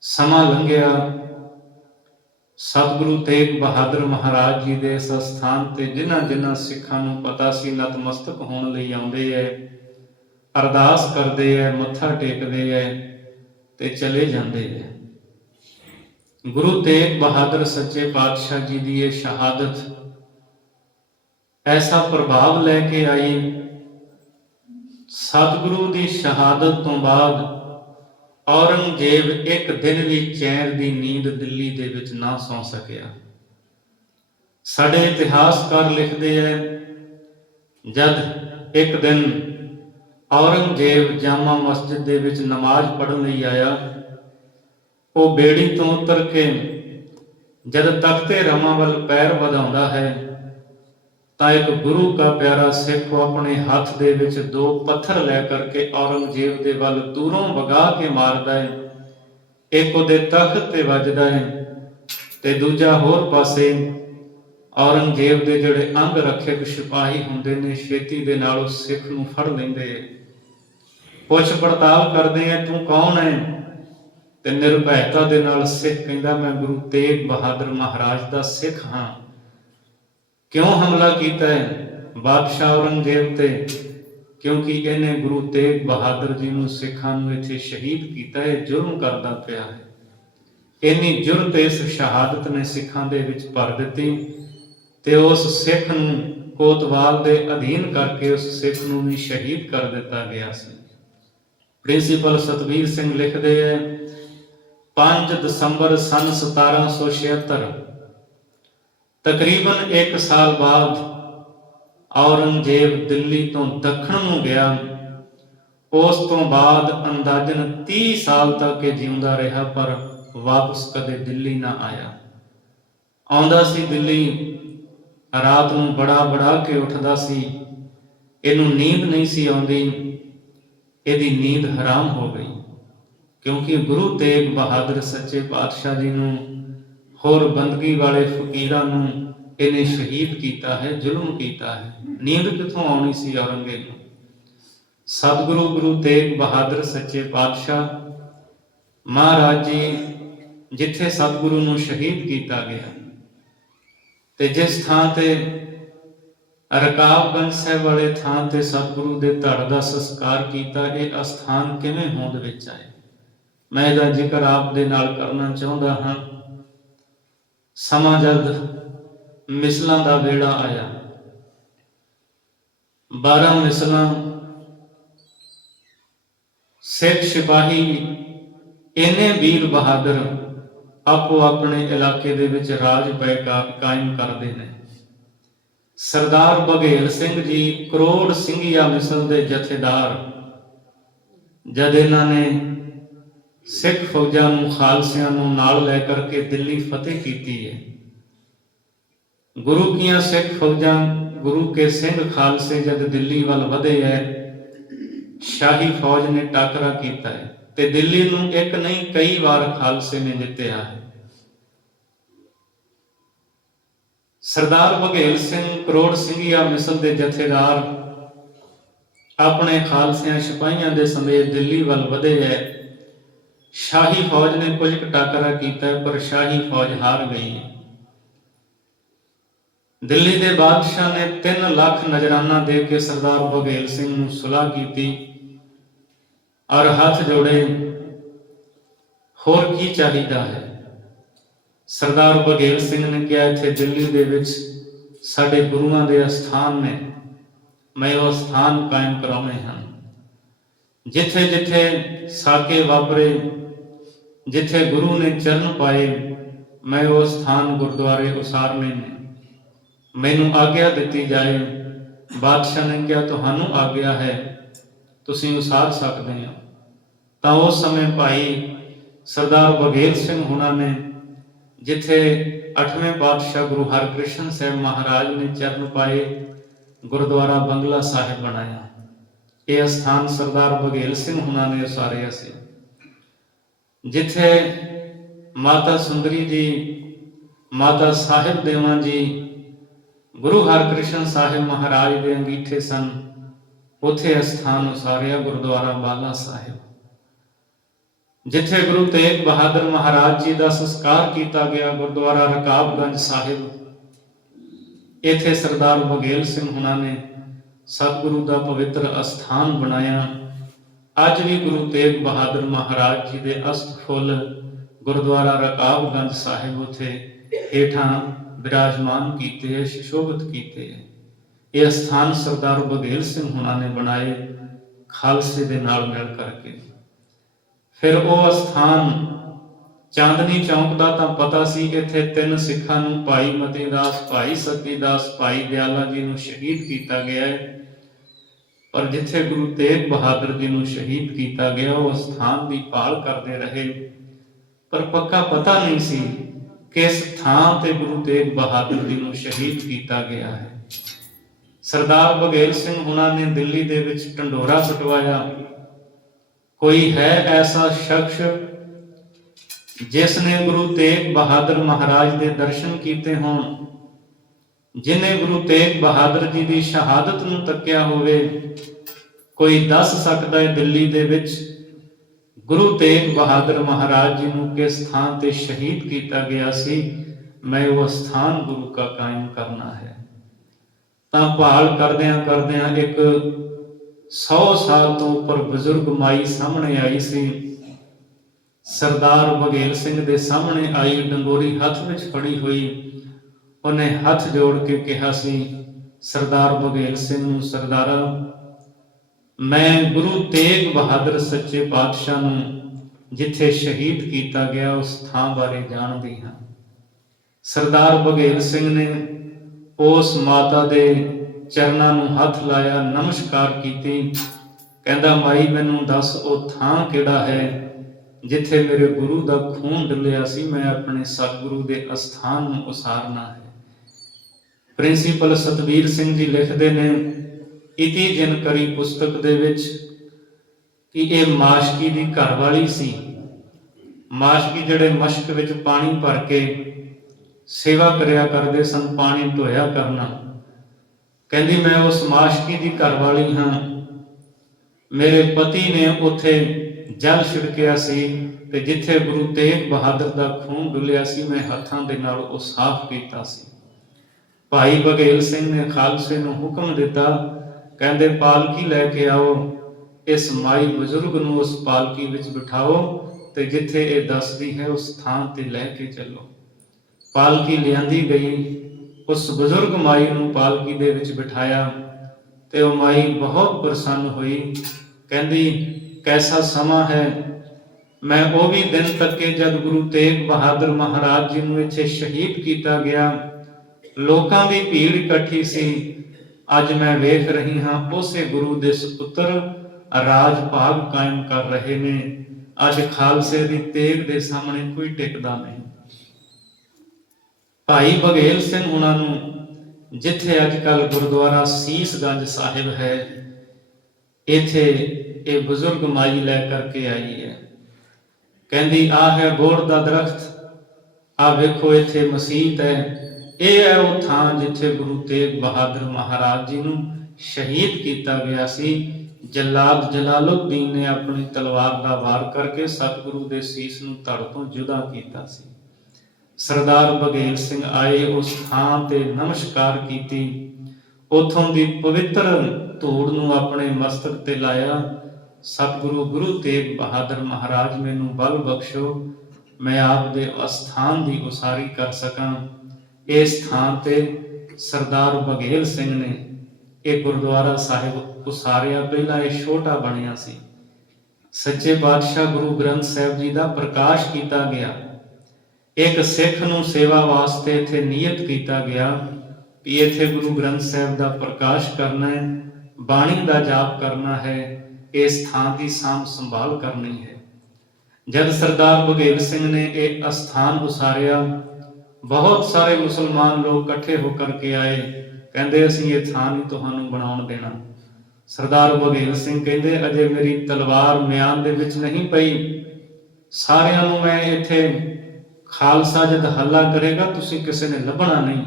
ਸਮਾਂ ਲੰਘਿਆ, ਸਤਿਗੁਰੂ ਤੇਗ ਬਹਾਦਰ ਮਹਾਰਾਜ ਜੀ ਦੇ ਇਸ ਸਥਾਨ ਤੇ ਜਿਨ੍ਹਾਂ ਸਿੱਖਾਂ ਨੂੰ ਪਤਾ ਸੀ ਨਤਮਸਤਕ ਹੋਣ ਲਈ ਆਉਂਦੇ ਐ, ਅਰਦਾਸ ਕਰਦੇ ਐ, ਮੱਥਾ ਟੇਕਦੇ ਐ ਤੇ ਚਲੇ ਜਾਂਦੇ ਐ। ਗੁਰੂ ਤੇਗ ਬਹਾਦਰ ਸੱਚੇ ਪਾਤਸ਼ਾਹ ਜੀ ਦੀ ਇਹ ਸ਼ਹਾਦਤ ਐਸਾ ਪ੍ਰਭਾਵ ਲੈ ਕੇ ਆਈ। ਸਤਿਗੁਰੂ ਦੀ ਸ਼ਹਾਦਤ ਤੋਂ ਬਾਅਦ ਔਰੰਗਜ਼ੇਬ ਇੱਕ ਦਿਨ ਵੀ ਚੈਨ ਦੀ ਨੀਂਦ ਦਿੱਲੀ ਦੇ ਵਿੱਚ ਨਾ ਸੌਂ ਸਕਿਆ। ਸਾਡੇ ਇਤਿਹਾਸਕਾਰ ਲਿਖਦੇ ਐ, ਜਦ ਇੱਕ ਦਿਨ ਔਰੰਗਜ਼ੇਬ ਜਾਮਾ ਮਸਜਿਦ ਦੇ ਵਿੱਚ ਨਮਾਜ਼ ਪੜ੍ਹਨ ਲਈ ਆਇਆ, ਉਹ ਬੇੜੀ ਤੋਂ ਉਤਰ ਕੇ ਜਦ ਤਖਤੇ ਰਮਾਂ ਵੱਲ ਪੈਰ ਵਧਾਉਂਦਾ ਹੈ ਤਾਂ ਇੱਕ ਗੁਰੂ ਕਾ ਪਿਆਰਾ ਸਿੱਖ ਆਪਣੇ ਹੱਥ ਦੇ ਵਿੱਚ 2 ਪੱਥਰ ਲੈ ਕਰਕੇ ਔਰੰਗਜ਼ੇਬ ਦੇ ਵੱਲ ਦੂਰੋਂ ਵਗਾ ਕੇ ਮਾਰਦਾ ਹੈ। ਇੱਕ ਉਹਦੇ ਤਖਤ ਤੇ ਵੱਜਦਾ ਹੈ ਤੇ ਦੂਜਾ ਹੋਰ ਪਾਸੇ ਔਰੰਗਜ਼ੇਬ ਦੇ ਜਿਹੜੇ ਅੰਗ ਰੱਖਿਅਕ ਸਿਪਾਹੀ ਹੁੰਦੇ ਨੇ, ਛੇਤੀ ਦੇ ਨਾਲ ਉਸ ਸਿੱਖ ਨੂੰ ਫੜ ਲੈਂਦੇ ਹੈ। ਪੁੱਛ ਪੜਤਾਲ ਕਰਦੇ ਆ, ਤੂੰ ਕੌਣ ਹੈ? ਤੇ ਨਿਰਭੈਤਾ ਦੇ ਨਾਲ ਸਿੱਖ ਕਹਿੰਦਾ, ਮੈਂ ਗੁਰੂ ਤੇਗ ਬਹਾਦਰ ਮਹਾਰਾਜ ਦਾ ਸਿੱਖ ਹਾਂ। ਕਿਉਂ ਹਮਲਾ ਕੀਤਾ ਹੈ ਬਾਦਸ਼ਾਹ ਔਰੰਗਜ਼ੇਬ ਤੇ? ਕਿਉਂਕਿ ਇਹਨੇ ਗੁਰੂ ਤੇਗ ਬਹਾਦਰ ਜੀ ਨੂੰ, ਸਿੱਖਾਂ ਨੂੰ ਇੱਥੇ ਸ਼ਹੀਦ ਕੀਤਾ ਹੈ, ਜੁਰਮ ਕਰਦਾ ਪਿਆ ਹੈ। ਇੰਨੀ ਜੁਰਤ ਇਸ ਸ਼ਹਾਦਤ ਨੇ ਸਿੱਖਾਂ ਦੇ ਵਿੱਚ ਭਰ ਦਿੱਤੀ ਤੇ ਉਸ ਸਿੱਖ ਨੂੰ ਕੋਤਵਾਲ ਦੇ ਅਧੀਨ ਕਰਕੇ ਉਸ ਸਿੱਖ ਨੂੰ ਵੀ ਸ਼ਹੀਦ ਕਰ ਦਿੱਤਾ ਗਿਆ ਸੀ। ਪ੍ਰਿੰਸੀਪਲ ਸਤਵੀਰ ਸਿੰਘ ਲਿਖਦੇ ਹੈ, 5 ਦਸੰਬਰ ਸਨ 1776, ਤਕਰੀਬਨ 1 ਸਾਲ ਬਾਅਦ ਔਰੰਗਜ਼ੇਬ ਦਿੱਲੀ ਤੋਂ ਦੱਖਣ ਨੂੰ ਗਿਆ। ਉਸ ਤੋਂ ਬਾਅਦ ਅੰਦਾਜ਼ਨ 30 ਸਾਲ ਤੱਕ ਇਹ ਜਿਉਂਦਾ ਰਿਹਾ, ਪਰ ਵਾਪਸ ਕਦੇ ਦਿੱਲੀ ਨਾ ਆਇਆ। ਆਉਂਦਾ ਸੀ ਦਿੱਲੀ, ਰਾਤ ਨੂੰ ਬੜਾ ਕੇ ਉੱਠਦਾ ਸੀ। ਇਹਨੂੰ ਨੀਂਦ ਨਹੀਂ ਸੀ ਆਉਂਦੀ, ਇਹਦੀ ਨੀਂਦ ਹਰਾਮ ਹੋ ਗਈ, ਕਿਉਂਕਿ ਗੁਰੂ ਤੇਗ ਬਹਾਦਰ ਸੱਚੇ ਪਾਤਸ਼ਾਹ ਜੀ ਨੂੰ, ਹੋਰ ਬੰਦਗੀ ਵਾਲੇ ਫਕੀਰਾਂ ਨੂੰ ਇਹਨੇ ਸ਼ਹੀਦ ਕੀਤਾ ਹੈ, ਜ਼ੁਲਮ ਕੀਤਾ ਹੈ। ਨੀਂਦ ਕਿੱਥੋਂ ਆਉਣੀ ਸੀ ਔਰੰਗਜ਼ੇਬ ਨੂੰ? ਸਤਿਗੁਰੂ ਗੁਰੂ ਤੇਗ ਬਹਾਦਰ ਸੱਚੇ ਪਾਤਸ਼ਾਹ ਮਹਾਰਾਜ ਜੀ ਜਿੱਥੇ ਸਤਿਗੁਰੂ ਨੂੰ ਸ਼ਹੀਦ ਕੀਤਾ ਗਿਆ, ਤੇ ਜਿਸ ਥਾਂ ਤੇ ਰਕਾਬਗੰਜ ਸਾਹਿਬ ਵਾਲੇ ਥਾਂ ਤੇ ਸਤਿਗੁਰੂ ਦੇ ਧੜ ਦਾ ਸੰਸਕਾਰ ਕੀਤਾ, ਇਹ ਅਸਥਾਨ ਕਿਵੇਂ ਹੋਂਦ ਵਿੱਚ ਆਏ? ਮੈਂ ਇਹਦਾ ਜ਼ਿਕਰ ਆਪ ਦੇ ਨਾਲ ਕਰਨਾ ਚਾਹੁੰਦਾ ਹਾਂ। ਸਮਾਂ ਜਦ ਮਿਸਲਾਂ ਦਾ ਵੇੜਾ ਆਇਆ, 12 ਮਿਸਲਾਂ, ਸਿੱਖ ਸਿਪਾਹੀ ਇੰਨੇ ਵੀਰ ਬਹਾਦਰ ਆਪੋ ਆਪਣੇ ਇਲਾਕੇ ਦੇ ਵਿੱਚ ਰਾਜ ਕਾਇਮ ਕਰਦੇ ਨੇ। ਸਰਦਾਰ ਬਘੇਲ ਸਿੰਘ ਜੀ ਕਰੋੜ ਸਿੰਘੀਆ ਮਿਸਲ ਦੇ ਜਥੇਦਾਰ, ਜਦ ਇਹਨਾਂ ਨੇ ਸਿੱਖ ਫੌਜਾਂ ਨੂੰ, ਖਾਲਸਿਆਂ ਨੂੰ ਨਾਲ ਲੈ ਕਰਕੇ ਦਿੱਲੀ ਫਤਿਹ ਕੀਤੀ ਹੈ, ਗੁਰੂ ਕੀਆਂ ਸਿੱਖ ਫੌਜਾਂ, ਗੁਰੂ ਕੇ ਸਿੰਘ ਖਾਲਸੇ ਜਦ ਦਿੱਲੀ ਵੱਲ ਵਧੇ ਹੈ, ਸ਼ਾਹੀ ਫੌਜ ਨੇ ਟਾਕਰਾ ਕੀਤਾ ਹੈ ਤੇ ਦਿੱਲੀ ਨੂੰ ਇੱਕ ਨਹੀਂ ਕਈ ਵਾਰ ਖਾਲਸੇ ਨੇ ਜਿੱਤਿਆ ਹੈ। ਸਰਦਾਰ ਬਘੇਲ ਸਿੰਘ ਕਰੋੜ ਸਿੰਘੀਆ ਮਿਸਲ ਦੇ ਜਥੇਦਾਰ ਆਪਣੇ ਖਾਲਸਿਆਂ ਸਿਪਾਹੀਆਂ ਦੇ ਸਮੇਤ ਦਿੱਲੀ ਵੱਲ ਵਧੇ ਹੈ। ਸ਼ਾਹੀ ਫੌਜ ਨੇ ਕੁਝ ਟਾਕਰਾ ਕੀਤਾ ਹੈ, ਪਰ ਸ਼ਾਹੀ ਫੌਜ ਹਾਰ ਗਈ ਹੈ। ਦਿੱਲੀ ਦੇ ਬਾਦਸ਼ਾਹ ਨੇ 3 ਲੱਖ ਨਜ਼ਰਾਨਾ ਦੇ ਕੇ ਸਰਦਾਰ ਬਘੇਲ ਸਿੰਘ ਨੂੰ ਸੁਲਾਹ ਕੀਤੀ ਔਰ ਹੱਥ ਜੋੜੇ, ਹੋਰ ਕੀ ਚਾਹੀਦਾ ਹੈ? ਸਰਦਾਰ ਬਘੇਲ ਸਿੰਘ ਨੇ ਕਿਹਾ, ਇੱਥੇ ਦਿੱਲੀ ਦੇ ਵਿੱਚ ਸਾਡੇ ਗੁਰੂਆਂ ਦੇ ਅਸਥਾਨ ਨੇ, ਮੈਂ ਉਹ ਅਸਥਾਨ ਕਾਇਮ ਕਰਾਉਣੇ ਹਨ। ਜਿੱਥੇ ਜਿੱਥੇ ਸਾਕੇ ਵਾਪਰੇ, ਜਿੱਥੇ ਗੁਰੂ ਨੇ ਚਰਨ ਪਾਏ, ਮੈਂ ਉਹ ਸਥਾਨ ਗੁਰਦੁਆਰੇ ਉਸਾਰਨੇ ਨੇ, ਮੈਨੂੰ ਆਗਿਆ ਦਿੱਤੀ ਜਾਏ। ਬਾਦਸ਼ਾਹ ਨੇ ਕਿਹਾ, ਤੁਹਾਨੂੰ ਆਗਿਆ ਹੈ, ਤੁਸੀਂ ਉਸਾਰ ਸਕਦੇ ਹੋ। ਤਾਂ ਉਸ ਸਮੇਂ ਭਾਈ ਸਰਦਾਰ ਬਘੇਲ ਸਿੰਘ ਹੁਣਾਂ ਨੇ, ਜਿੱਥੇ 8ਵੇਂ ਪਾਤਸ਼ਾਹ ਗੁਰੂ ਹਰਕ੍ਰਿਸ਼ਨ ਸਾਹਿਬ ਮਹਾਰਾਜ ਨੇ ਚਰਨ ਪਾਏ, ਗੁਰਦੁਆਰਾ ਬੰਗਲਾ ਸਾਹਿਬ ਬਣਾਇਆ। ਇਹ ਅਸਥਾਨ ਸਰਦਾਰ ਬਘੇਲ ਸਿੰਘ ਹੁਣਾਂ ਨੇ ਉਸਾਰਿਆ ਸੀ। ਜਿੱਥੇ ਮਾਤਾ ਸੁੰਦਰੀ ਜੀ, ਮਾਤਾ ਸਾਹਿਬ ਦੇਵਾਂ ਜੀ ਗੁਰੂ ਹਰਕ੍ਰਿਸ਼ਨ ਸਾਹਿਬ ਮਹਾਰਾਜ ਦੇ ਅੰਗੀਠੇ ਸਨ, ਉੱਥੇ ਅਸਥਾਨ ਉਸਾਰਿਆ ਗੁਰਦੁਆਰਾ ਬਾਲਾ ਸਾਹਿਬ। ਜਿੱਥੇ ਗੁਰੂ ਤੇਗ ਬਹਾਦਰ ਮਹਾਰਾਜ ਜੀ ਦਾ ਸੰਸਕਾਰ ਕੀਤਾ ਗਿਆ, ਗੁਰਦੁਆਰਾ ਰਕਾਬਗੰਜ ਸਾਹਿਬ, ਇੱਥੇ ਸਰਦਾਰ ਬਘੇਲ ਸਿੰਘ ਹੁਣਾਂ ਨੇ ਸਤਿਗੁਰੂ ਦਾ ਪਵਿੱਤਰ ਅਸਥਾਨ ਬਣਾਇਆ। ਅੱਜ ਵੀ ਗੁਰੂ ਤੇਗ ਬਹਾਦਰ ਮਹਾਰਾਜ ਜੀ ਦੇ ਅਸਥ ਫੁੱਲ ਗੁਰਦੁਆਰਾ ਰਕਾਬਗੰਜ ਸਾਹਿਬ ਉੱਥੇ ਹੇਠਾਂ ਵਿਰਾਜਮਾਨ ਕੀਤੇ ਹੈ, ਸੁਸ਼ੋਭਿਤ ਕੀਤੇ ਹੈ। ਇਹ ਅਸਥਾਨ ਸਰਦਾਰ ਬਘੇਲ ਸਿੰਘ ਹੁਣਾਂ ਨੇ ਬਣਾਏ, ਖਾਲਸੇ ਦੇ ਨਾਲ ਮਿਲ ਕਰਕੇ। ਫਿਰ ਉਹ ਅਸਥਾਨ ਚਾਂਦਨੀ ਚੌਂਕ ਦਾ ਤਾਂ ਪਤਾ ਸੀ ਕਿ ਇੱਥੇ 3 ਸਿੱਖਾਂ ਨੂੰ, ਭਾਈ ਮਤੀ ਦਾਸ, ਭਾਈ ਸਤੀ ਦਾਸ, ਭਾਈ ਦਿਆਲਾ ਜੀ ਨੂੰ ਸ਼ਹੀਦ ਕੀਤਾ ਗਿਆ ਹੈ। ਪਰ ਜਿੱਥੇ ਗੁਰੂ ਤੇਗ ਬਹਾਦਰ ਜੀ ਨੂੰ ਸ਼ਹੀਦ ਕੀਤਾ ਗਿਆ, ਉਹ ਸਥਾਨ ਦੀ ਭਾਲ ਕਰਦੇ ਰਹੇ, ਪਰ ਪੱਕਾ ਪਤਾ ਨਹੀਂ ਸੀ ਕਿਸ ਥਾਂ ਤੇ ਗੁਰੂ ਤੇਗ ਬਹਾਦਰ ਜੀ ਨੂੰ ਸ਼ਹੀਦ ਕੀਤਾ ਗਿਆ ਹੈ। ਸਰਦਾਰ ਬਘੇਲ ਸਿੰਘ ਹੁਣਾਂ ਨੇ ਦਿੱਲੀ ਦੇ ਵਿੱਚ ਢੰਡੋਰਾ ਪਿਟਵਾਇਆ। ਕੋਈ ਹੈ ਐਸਾ ਸ਼ਖਸ ਜਿਸ ਨੇ ਗੁਰੂ ਤੇਗ ਬਹਾਦਰ ਮਹਾਰਾਜ ਦੇ ਦਰਸ਼ਨ ਕੀਤੇ ਹੋਣ, ਜਿਨੇ ਗੁਰੂ ਤੇਗ ਬਹਾਦਰ ਜੀ ਦੀ ਸ਼ਹਾਦਤ ਨੂੰ ਤੱਕਿਆ ਹੋਵੇ? ਕੋਈ ਦੱਸ ਸਕਦਾ ਹੈ ਦਿੱਲੀ ਦੇ ਵਿੱਚ ਗੁਰੂ ਤੇਗ ਬਹਾਦਰ ਮਹਾਰਾਜ ਜੀ ਨੂੰ ਕਿਸ ਥਾਂ ਤੇ ਸ਼ਹੀਦ ਕੀਤਾ ਗਿਆ ਸੀ? ਮੈਂ ਉਹ ਸਥਾਨ ਗੁਰੂ ਕਾ ਕਾਇਮ ਕਰਨਾ ਹੈ। ਤਾਂ ਭਾਲ ਕਰਦਿਆਂ ਕਰਦਿਆਂ ਇੱਕ 100 ਸਾਲ ਤੋਂ ਉੱਪਰ ਬਜ਼ੁਰਗ ਮਾਈ ਸਾਹਮਣੇ ਆਈ ਸੀ। ਸਰਦਾਰ ਬਘੇਲ ਸਿੰਘ ਦੇ ਸਾਹਮਣੇ ਆਈ, ਡੰਗੋਰੀ ਹੱਥ ਵਿੱਚ ਫੜੀ ਹੋਈ। ਉਹਨੇ ਹੱਥ ਜੋੜ ਕੇ ਕਿਹਾ ਸੀ ਸਰਦਾਰ ਬਘੇਲ ਸਿੰਘ ਨੂੰ, ਸਰਦਾਰਾ, ਮੈਂ ਗੁਰੂ ਤੇਗ ਬਹਾਦਰ ਸੱਚੇ ਪਾਤਸ਼ਾਹ ਨੂੰ ਜਿੱਥੇ ਸ਼ਹੀਦ ਕੀਤਾ ਗਿਆ ਉਸ ਥਾਂ ਬਾਰੇ ਜਾਣਦੀ ਹਾਂ। ਸਰਦਾਰ ਬਘੇਲ ਸਿੰਘ ਨੇ ਉਸ ਮਾਤਾ ਦੇ ਚਰਨਾਂ ਨੂੰ ਹੱਥ ਲਾਇਆ, ਨਮਸਕਾਰ ਕੀਤੀ। ਕਹਿੰਦਾ, ਮਾਈ ਮੈਨੂੰ ਦੱਸ ਉਹ ਥਾਂ ਕਿਹੜਾ ਹੈ ਜਿੱਥੇ ਮੇਰੇ ਗੁਰੂ ਦਾ ਖੂਨ ਡੁੱਲਿਆ ਸੀ? ਮੈਂ ਆਪਣੇ ਸਤਿਗੁਰੂ ਦੇ ਅਸਥਾਨ ਨੂੰ ਉਸਾਰਨਾ ਹੈ। ਪ੍ਰਿੰਸੀਪਲ ਸਤਵੀਰ ਸਿੰਘ ਜੀ ਲਿਖਦੇ ਨੇ ਇਤੀ ਜਾਣਕਾਰੀ ਪੁਸਤਕ ਦੇ ਵਿੱਚ ਕਿ ਇਹ ਮਾਸ਼ਕੀ ਦੀ ਘਰਵਾਲੀ ਸੀ। ਮਾਸ਼ਕੀ ਜਿਹੜੇ ਮਸ਼ਕ ਵਿੱਚ ਪਾਣੀ ਭਰ ਕੇ ਸੇਵਾ ਕਰਿਆ ਕਰਦੇ ਸਨ, ਪਾਣੀ ਢੋਇਆ ਕਰਨਾ। ਕਹਿੰਦੀ, ਮੈਂ ਉਸ ਮਾਸ਼ਕੀ ਦੀ ਘਰਵਾਲੀ ਹਾਂ। ਮੇਰੇ ਪਤੀ ਨੇ ਉੱਥੇ ਜਲ ਛਿੜਕਿਆ ਸੀ ਤੇ ਜਿੱਥੇ ਗੁਰੂ ਤੇਗ ਬਹਾਦਰ ਦਾ ਖੂਨ ਡੁੱਲਿਆ ਸੀ, ਮੈਂ ਹੱਥਾਂ ਦੇ ਨਾਲ ਉਹ ਸਾਫ਼ ਕੀਤਾ ਸੀ। ਭਾਈ ਬਘੇਲ ਸਿੰਘ ਨੇ ਖਾਲਸੇ ਨੂੰ ਹੁਕਮ ਦਿੱਤਾ, ਕਹਿੰਦੇ ਪਾਲਕੀ ਲੈ ਕੇ ਆਓ, ਇਸ ਮਾਈ ਬਜ਼ੁਰਗ ਨੂੰ ਉਸ ਪਾਲਕੀ ਵਿੱਚ ਬਿਠਾਓ ਤੇ ਜਿੱਥੇ ਇਹ ਦੱਸਦੀ ਹੈ ਉਸ ਥਾਂ ਤੇ ਲੈ ਕੇ ਚੱਲੋ। ਪਾਲਕੀ ਲਿਆਂਦੀ ਗਈ, ਉਸ ਬਜ਼ੁਰਗ ਮਾਈ ਨੂੰ ਪਾਲਕੀ ਦੇ ਵਿੱਚ ਬਿਠਾਇਆ ਤੇ ਉਹ ਮਾਈ ਬਹੁਤ ਪ੍ਰਸੰਨ ਹੋਈ। ਕਹਿੰਦੀ, ਕੈਸਾ ਸਮਾਂ ਹੈ। ਮੈਂ ਉਹ ਵੀ ਦਿਨ ਤੱਕੇ ਜਦ ਗੁਰੂ ਤੇਗ ਬਹਾਦਰ ਮਹਾਰਾਜ ਜੀ ਨੂੰ ਇੱਥੇ ਸ਼ਹੀਦ ਕੀਤਾ ਗਿਆ, ਲੋਕਾਂ ਦੀ ਭੀੜ ਇਕੱਠੀ ਸੀ। ਅੱਜ ਮੈਂ ਵੇਖ ਰਹੀ ਹਾਂ ਉਸੇ ਗੁਰੂ ਦੇ ਸੁਪੁੱਤਰ ਰਾਜ ਭਾਗ ਕਾਇਮ ਕਰ ਰਹੇ ਨੇ। ਅੱਜ ਖਾਲਸੇ ਦੀ ਤੇਗ ਦੇ ਸਾਹਮਣੇ ਕੋਈ ਟਿਕਦਾ ਨਹੀਂ। ਭਾਈ ਬਘੇਲ ਸਿੰਘ ਉਹਨਾਂ ਨੂੰ ਜਿੱਥੇ ਅੱਜ ਕੱਲ ਗੁਰਦੁਆਰਾ ਸੀਸਗੰਜ ਸਾਹਿਬ ਹੈ, ਇੱਥੇ ਇਹ ਬਜ਼ੁਰਗ ਮਾਈ ਲੈ ਕਰਕੇ ਆਈ ਹੈ। ਕਹਿੰਦੀ, ਆਹ ਹੈ ਬੋੜ ਦਾ ਦਰਖਤ, ਆਹ ਵੇਖੋ ਇੱਥੇ ਮਸੀਤ ਹੈ। ਇਹ ਹੈ ਉਹ ਥਾਂ ਜਿੱਥੇ ਗੁਰੂ ਤੇਗ ਬਹਾਦਰ ਮਹਾਰਾਜ ਜੀ ਨੂੰ ਸ਼ਹੀਦ ਕੀਤਾ ਗਿਆ ਸੀ। ਜਲਾਦ ਜਲਾਲੁਦੀਨ ਨੇ ਆਪਣੀ ਤਲਵਾਰ ਦਾ ਵਾਰ ਕਰਕੇ ਸਤਿਗੁਰੂ ਦੇ ਸੀਸ ਨੂੰ ਧੜ ਤੋਂ ਜੁਦਾ ਕੀਤਾ ਸੀ। ਸਰਦਾਰ ਬਘੇਲ ਸਿੰਘ ਆਏ, ਉਸ ਥਾਂ ਤੇ ਨਮਸਕਾਰ ਕੀਤੀ, ਉਥੋਂ ਦੀ ਪਵਿੱਤਰ ਧੂੜ ਨੂੰ ਆਪਣੇ ਮਸਤਕ ਤੇ ਲਾਇਆ। ਸਤਿਗੁਰੂ ਗੁਰੂ ਤੇਗ ਬਹਾਦਰ ਮਹਾਰਾਜ ਮੈਨੂੰ ਬਲ ਬਖਸ਼ੋ, ਮੈਂ ਆਪ ਦੇ ਅਸਥਾਨ ਦੀ ਉਸਾਰੀ ਕਰ ਸਕਾਂ। ਇਸ ਥਾਂ ਤੇ ਸਰਦਾਰ ਬਘੇਲ ਸਿੰਘ ਨੇ ਇਹ ਗੁਰਦੁਆਰਾ ਸਾਹਿਬ ਉਸਾਰਿਆ। ਪਹਿਲਾਂ ਇਹ ਛੋਟਾ ਬਣਿਆ ਸੀ। ਸੱਚੇ ਪਾਤਸ਼ਾਹ ਗੁਰੂ ਗ੍ਰੰਥ ਸਾਹਿਬ ਜੀ ਦਾ ਪ੍ਰਕਾਸ਼ ਕੀਤਾ ਗਿਆ। ਇੱਕ ਸਿੱਖ ਨੂੰ ਸੇਵਾ ਵਾਸਤੇ ਇੱਥੇ ਨਿਯਤ ਕੀਤਾ ਗਿਆ ਕਿ ਇੱਥੇ ਗੁਰੂ ਗ੍ਰੰਥ ਸਾਹਿਬ ਦਾ ਪ੍ਰਕਾਸ਼ ਕਰਨਾ ਹੈ, ਬਾਣੀ ਦਾ ਜਾਪ ਕਰਨਾ ਹੈ, ਇਸ ਥਾਂ ਦੀ ਸਾਂਭ ਸੰਭਾਲ ਕਰਨੀ ਹੈ। ਜਦ ਸਰਦਾਰ ਬਘੇਲ ਸਿੰਘ ਨੇ ਇਹ ਅਸਥਾਨ ਉਸਾਰਿਆ, ਬਹੁਤ ਸਾਰੇ ਮੁਸਲਮਾਨ ਲੋਕ ਇਕੱਠੇ ਹੋ ਕਰਕੇ ਆਏ। ਕਹਿੰਦੇ, ਅਸੀਂ ਇਹ ਥਾਂ ਨਹੀਂ ਤੁਹਾਨੂੰ ਬਣਾਉਣ ਦੇਣਾ। ਸਰਦਾਰ ਬਘੇਲ ਸਿੰਘ ਕਹਿੰਦੇ, ਅਜੇ ਮੇਰੀ ਤਲਵਾਰ ਮਿਆਨ ਦੇ ਵਿੱਚ ਨਹੀਂ ਪਈ। ਸਾਰਿਆਂ ਨੂੰ ਮੈਂ ਇੱਥੇ ਖਾਲਸਾ ਜਦ ਹੱਲਾ ਕਰੇਗਾ ਤੁਸੀਂ ਕਿਸੇ ਨੇ ਲੱਭਣਾ ਨਹੀਂ।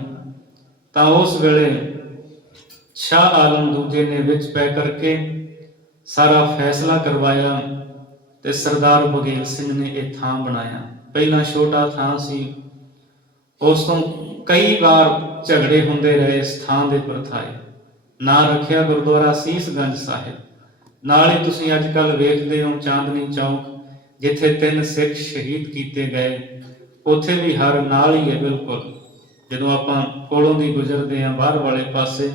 ਤਾਂ ਉਸ ਵੇਲੇ ਸ਼ਾਹ ਆਲਮ ਦੂਜੇ ਨੇ ਵਿੱਚ ਪੈ ਕਰਕੇ ਸਾਰਾ ਫੈਸਲਾ ਕਰਵਾਇਆ ਤੇ ਸਰਦਾਰ ਬਘੇਲ ਸਿੰਘ ਨੇ ਇਹ ਥਾਂ ਬਣਾਇਆ। ਪਹਿਲਾਂ ਛੋਟਾ ਥਾਂ ਸੀ, ਉਸ ਤੋਂ ਕਈ ਵਾਰ ਝਗੜੇ ਹੁੰਦੇ ਰਹੇ ਇਸ ਥਾਂ ਦੇ ਪ੍ਰਥਾਏ। ਨਾਂ ਰੱਖਿਆ ਗੁਰਦੁਆਰਾ ਸੀਸਗੰਜ ਸਾਹਿਬ। ਨਾਲ ਹੀ ਤੁਸੀਂ ਅੱਜ ਕੱਲ ਵੇਖਦੇ ਹੋ ਚਾਂਦਨੀ ਚੌਕ, ਜਿੱਥੇ 3 ਸਿੱਖ ਸ਼ਹੀਦ ਕੀਤੇ ਗਏ, ਉੱਥੇ ਵੀ ਹਰ ਨਾਲ ਹੀ ਹੈ ਬਿਲਕੁਲ। ਜਦੋਂ ਆਪਾਂ ਕੋਲੋਂ ਦੀ ਗੁਜ਼ਰਦੇ ਹਾਂ ਬਾਹਰ ਵਾਲੇ ਪਾਸੇ,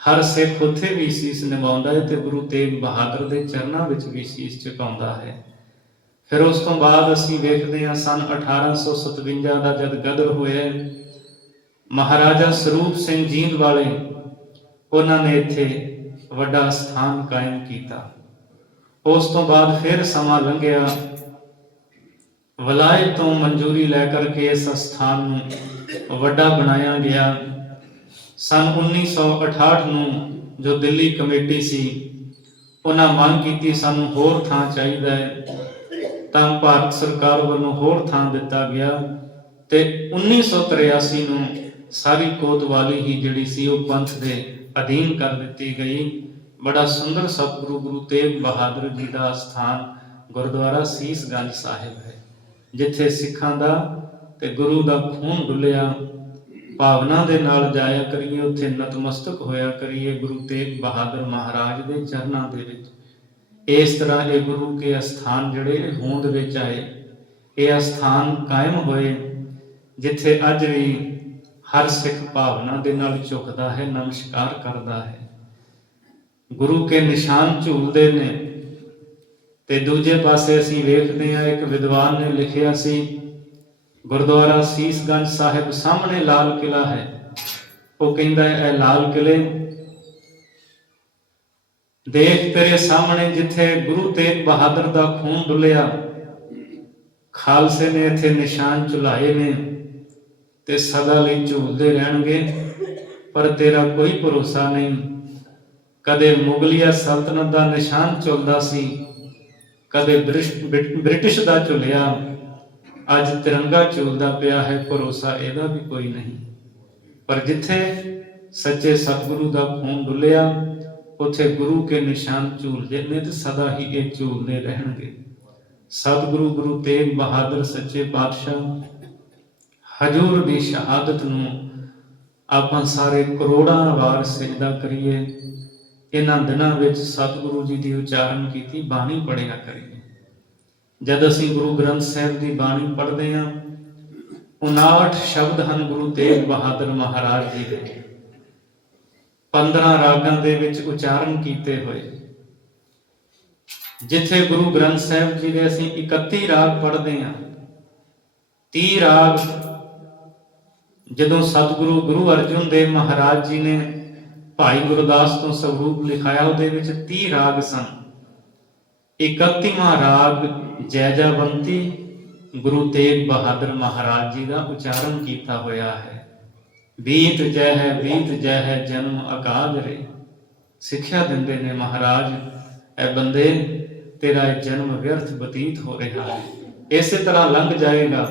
ਹਰ ਸਿੱਖ ਉੱਥੇ ਵੀ ਸੀਸ ਨਿਵਾਉਂਦਾ ਹੈ ਤੇ ਗੁਰੂ ਤੇਗ ਬਹਾਦਰ ਦੇ ਚਰਨਾਂ ਵਿੱਚ ਵੀ ਸੀਸ ਝੁਕਾਉਂਦਾ ਹੈ। ਫਿਰ ਉਸ ਤੋਂ ਬਾਅਦ ਅਸੀਂ ਵੇਖਦੇ ਹਾਂ ਸੰਨ 1857 ਦਾ ਜਦ ਗਦਰ ਹੋਇਆ, ਮਹਾਰਾਜਾ ਸਰੂਪ ਸਿੰਘ ਜੀਂਦ ਵਾਲੇ, ਉਹਨਾਂ ਨੇ ਇੱਥੇ ਵੱਡਾ ਸਥਾਨ ਕਾਇਮ ਕੀਤਾ। ਉਸ ਤੋਂ ਬਾਅਦ ਫਿਰ ਸਮਾਂ ਲੰਘਿਆ, ਵਲਾਇਤ ਤੋਂ ਮਨਜ਼ੂਰੀ ਲੈ ਕਰਕੇ ਇਸ ਸਥਾਨ ਨੂੰ ਵੱਡਾ ਬਣਾਇਆ ਗਿਆ। ਸਨ 1968 ਨੂੰ ਜੋ ਦਿੱਲੀ ਕਮੇਟੀ ਸੀ, ਉਹਨਾਂ ਮੰਗ ਕੀਤੀ ਸਾਨੂੰ ਹੋਰ ਥਾਂ ਚਾਹੀਦਾ ਹੈ, ਤਾਂ ਭਾਰਤ ਸਰਕਾਰ ਵੱਲੋਂ ਹੋਰ ਥਾਂ ਦਿੱਤਾ ਗਿਆ ਤੇ 1983 ਨੂੰ ਸਾਰੀ ਕੋਤਵਾਲੀ ਹੀ ਜਿਹੜੀ ਸੀ ਉਹ ਪੰਥ ਦੇ ਅਧੀਨ ਕਰ ਦਿੱਤੀ ਗਈ। ਬੜਾ ਸੁੰਦਰ ਸਤਿਗੁਰੂ ਗੁਰੂ ਤੇਗ ਬਹਾਦਰ ਜੀ ਦਾ ਸਥਾਨ ਗੁਰਦੁਆਰਾ ਸੀਸਗੰਜ ਸਾਹਿਬ ਹੈ, ਜਿੱਥੇ ਸਿੱਖਾਂ ਦਾ ਤੇ ਗੁਰੂ ਦਾ ਖੂਨ ਡੁੱਲਿਆ। ਭਾਵਨਾ ਦੇ ਨਾਲ ਜਾਇਆ ਕਰੀਏ, ਉੱਥੇ ਨਤਮਸਤਕ ਹੋਇਆ ਕਰੀਏ ਗੁਰੂ ਤੇਗ ਬਹਾਦਰ ਮਹਾਰਾਜ ਦੇ ਚਰਨਾਂ ਦੇ ਵਿੱਚ। ਇਸ ਤਰ੍ਹਾਂ ਇਹ ਗੁਰੂ ਕੇ ਅਸਥਾਨ ਜਿਹੜੇ ਹੋਂਦ ਵਿੱਚ ਆਏ, ਇਹ ਅਸਥਾਨ ਕਾਇਮ ਹੋਏ, ਜਿੱਥੇ ਅੱਜ ਵੀ ਹਰ ਸਿੱਖ ਭਾਵਨਾ ਦੇ ਨਾਲ ਝੁਕਦਾ ਹੈ, ਨਮਸਕਾਰ ਕਰਦਾ ਹੈ। ਗੁਰੂ ਕੇ ਨਿਸ਼ਾਨ ਝੂਲਦੇ ਨੇ। ਤੇ ਦੂਜੇ ਪਾਸੇ ਅਸੀਂ ਵੇਖਦੇ ਹਾਂ, ਇੱਕ ਵਿਦਵਾਨ ਨੇ ਲਿਖਿਆ ਸੀ, ਗੁਰਦੁਆਰਾ ਸੀਸਗੰਜ ਸਾਹਿਬ ਸਾਹਮਣੇ ਲਾਲ ਕਿਲਾ ਹੈ। ਉਹ ਕਹਿੰਦਾ ਹੈ, ਇਹ ਲਾਲ ਕਿਲੇ ਦੇਖ ਤੇਰੇ ਸਾਹਮਣੇ ਜਿੱਥੇ ਗੁਰੂ ਤੇਗ ਬਹਾਦਰ ਦਾ ਖੂਨ ਡੁੱਲਿਆ, ਖਾਲਸੇ ਨੇ ਇੱਥੇ ਨਿਸ਼ਾਨ ਝੁਲਾਏ ਨੇ ਤੇ ਸਦਾ ਲਈ ਝੂਲਦੇ ਰਹਿਣਗੇ। ਪਰ ਤੇਰਾ ਕੋਈ ਭਰੋਸਾ ਨਹੀਂ। ਕਦੇ ਮੁਗਲਿਆ ਸਲਤਨਤ ਦਾ ਨਿਸ਼ਾਨ ਝੁਲਦਾ ਸੀ, ਕਦੇ ਬ੍ਰਿਟਿਸ਼ ਦਾ ਝੁਲਿਆ, ਅੱਜ ਤਿਰੰਗਾ ਝੂਲਦਾ ਪਿਆ ਹੈ, ਭਰੋਸਾ ਇਹਦਾ ਵੀ ਕੋਈ ਨਹੀਂ। ਪਰ ਜਿੱਥੇ ਸੱਚੇ ਸਤਿਗੁਰੂ ਦਾ ਖੂਨ ਡੁੱਲਿਆ, ਉੱਥੇ ਗੁਰੂ ਕੇ ਨਿਸ਼ਾਨ ਝੂਲਦੇ ਨੇ ਤੇ ਸਦਾ ਹੀ ਇਹ ਝੂਲਦੇ ਰਹਿਣਗੇ। ਸਤਿਗੁਰੂ ਗੁਰੂ ਤੇਗ ਬਹਾਦਰ ਸੱਚੇ ਪਾਤਸ਼ਾਹ ਹਜ਼ੂਰ ਦੀ ਸ਼ਹਾਦਤ ਨੂੰ ਆਪਾਂ ਸਾਰੇ ਕਰੋੜਾਂ ਵਾਰ ਸਿਜਦਾ ਕਰੀਏ। ਇਹਨਾਂ ਦਿਨਾਂ ਵਿੱਚ ਸਤਿਗੁਰੂ ਜੀ ਦੀ ਉਚਾਰਨ ਕੀਤੀ ਬਾਣੀ ਪੜ੍ਹਿਆ ਕਰੀਏ। ਜਦ ਅਸੀਂ ਗੁਰੂ ਗ੍ਰੰਥ ਸਾਹਿਬ ਦੀ ਬਾਣੀ ਪੜ੍ਹਦੇ ਹਾਂ, 59 ਸ਼ਬਦ ਹਨ ਗੁਰੂ ਤੇਗ ਬਹਾਦਰ ਮਹਾਰਾਜ ਜੀ ਦੇ, 15 ਰਾਗਾਂ ਦੇ ਵਿੱਚ ਉਚਾਰਨ ਕੀਤੇ ਹੋਏ। ਜਿੱਥੇ ਗੁਰੂ ਗ੍ਰੰਥ ਸਾਹਿਬ ਜੀ ਦੇ ਅਸੀਂ 31 ਰਾਗ ਪੜ੍ਹਦੇ ਹਾਂ, 30 ਰਾਗ ਜਦੋਂ ਸਤਿਗੁਰੂ ਗੁਰੂ ਅਰਜਨ ਦੇਵ ਮਹਾਰਾਜ ਜੀ ਨੇ ਭਾਈ ਗੁਰਦਾਸ ਤੋਂ ਸਰੂਪ ਲਿਖਾਇਆ, ਉਹਦੇ ਵਿੱਚ 30 ਰਾਗ ਸਨ। 31ਵਾਂ ਰਾਗ ਜੈਜਾਵੰਤੀ ਗੁਰੂ ਤੇਗ ਬਹਾਦਰ ਮਹਾਰਾਜ ਜੀ ਦਾ ਉਚਾਰਨ ਕੀਤਾ ਹੋਇਆ ਹੈ। ਬੀਤ ਜੈ ਹੈ ਜਨਮ ਅਕਾਜ ਰੇ। ਸਿੱਖਿਆ ਦਿੰਦੇ ਨੇ ਮਹਾਰਾਜ, ਐ ਬੰਦੇ ਤੇਰਾ ਇਹ ਜਨਮ ਵਿਅਰਥ ਬਤੀਤ ਹੋ ਰਿਹਾ ਹੈ, ਇਸੇ ਤਰ੍ਹਾਂ ਲੰਘ ਜਾਏਗਾ।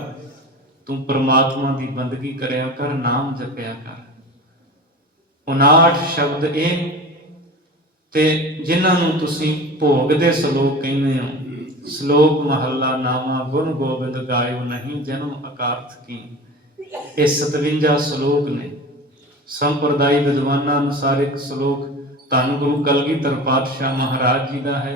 ਤੂੰ ਪ੍ਰਮਾਤਮਾ ਦੀ ਬੰਦਗੀ ਕਰਿਆ ਕਰ, ਨਾਮ ਜਪਿਆ ਕਰ। 59 ਸ਼ਬਦ ਇਹ ਤੇ ਜਿਨ੍ਹਾਂ ਨੂੰ ਤੁਸੀਂ ਭੋਗ ਦੇ ਸ਼ਲੋਕ ਕਹਿੰਦੇ ਹੋ। ਸ਼ਲੋਕ ਮਹੱਲਾ ਨਾਮਾ ਗੁਣ ਗੋਬਿੰਦ ਗਾਇਓ ਨਹੀਂ ਜਨਮ ਅਕਾਰਥ ਕੀ। ਇਹ 57 ਸ਼ਲੋਕ ਨੇ। ਸੰਪਰਦਾਇ ਵਿਦਵਾਨਾਂ ਅਨੁਸਾਰ ਇੱਕ ਸ਼ਲੋਕ ਧੰਨ ਗੁਰੂ ਕਲਗੀਧਰ ਪਾਤਸ਼ਾਹ ਮਹਾਰਾਜ ਜੀ ਦਾ ਹੈ,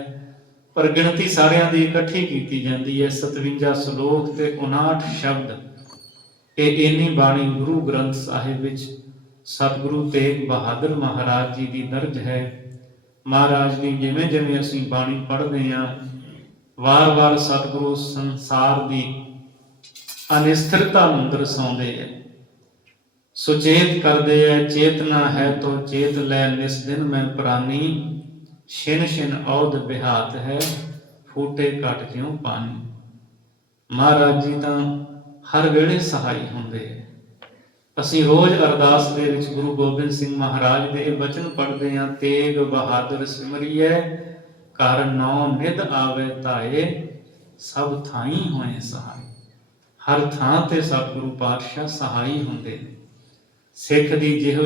ਪਰ ਗਿਣਤੀ ਸਾਰਿਆਂ ਦੀ ਇਕੱਠੀ ਕੀਤੀ ਜਾਂਦੀ ਹੈ। 57 ਸ਼ਲੋਕ ਤੇ 59 ਸ਼ਬਦ। ਇਹ ਇੰਨੀ ਬਾਣੀ ਗੁਰੂ ਗ੍ਰੰਥ ਸਾਹਿਬ ਵਿੱਚ ਸਤਿਗੁਰੂ ਤੇਗ ਬਹਾਦਰ ਮਹਾਰਾਜ ਜੀ ਦੀ ਦਰਜ ਹੈ। ਮਹਾਰਾਜ ਦੀ ਜਿਵੇਂ ਜਿਵੇਂ ਅਸੀਂ ਬਾਣੀ ਪੜ੍ਹਦੇ ਹਾਂ, ਵਾਰ-ਵਾਰ ਸਤਿਗੁਰੂ ਸੰਸਾਰ ਦੀ ਅਨਿਸਥਿਰਤਾ ਨੂੰ ਦਰਸਾਉਂਦੇ ਹੈ। ਸੁਚੇਤ ਕਰਦੇ ਹੈ, ਚੇਤਨਾ ਹੈ ਤੋ ਚੇਤ ਲੈ ਨਿਸ ਦਿਨ ਮੈਂ ਪ੍ਰਾਨੀ। ਛਿਨ ਛਿਨ ਔਧ ਬਿਹਾਤ ਹੈ ਫੂਟੇ ਘਟ ਜਿਉ ਪਾਣੀ। ਮਹਾਰਾਜ ਜੀ ਤਾਂ ਹਰ ਵੇਲੇ ਸਹਾਈ ਹੁੰਦੇ ਹੈ। ਅਸੀਂ ਰੋਜ਼ ਅਰਦਾਸ ਦੇ ਵਿੱਚ ਗੁਰੂ ਗੋਬਿੰਦ ਸਿੰਘ ਮਹਾਰਾਜ ਦੇ ਇਹ ਬਚਨ ਪੜ੍ਹਦੇ ਹਾਂ, ਤੇਗ ਬਹਾਦਰ ਸਿਮਰਿਐ ਘਰ ਨੌ ਨਿਧ ਆਵੇ ਧਾਏ ਸਭ ਥਾਈ ਹੋਏ ਸਹਾਈ। ਹਰ ਥਾਂ ਤੇ ਸਤਿਗੁਰੂ ਪਾਤਸ਼ਾਹ ਸਹਾਈ ਹੁੰਦੇ ਨੇ। ਸਿੱਖ ਦੀ ਜਿਹੋ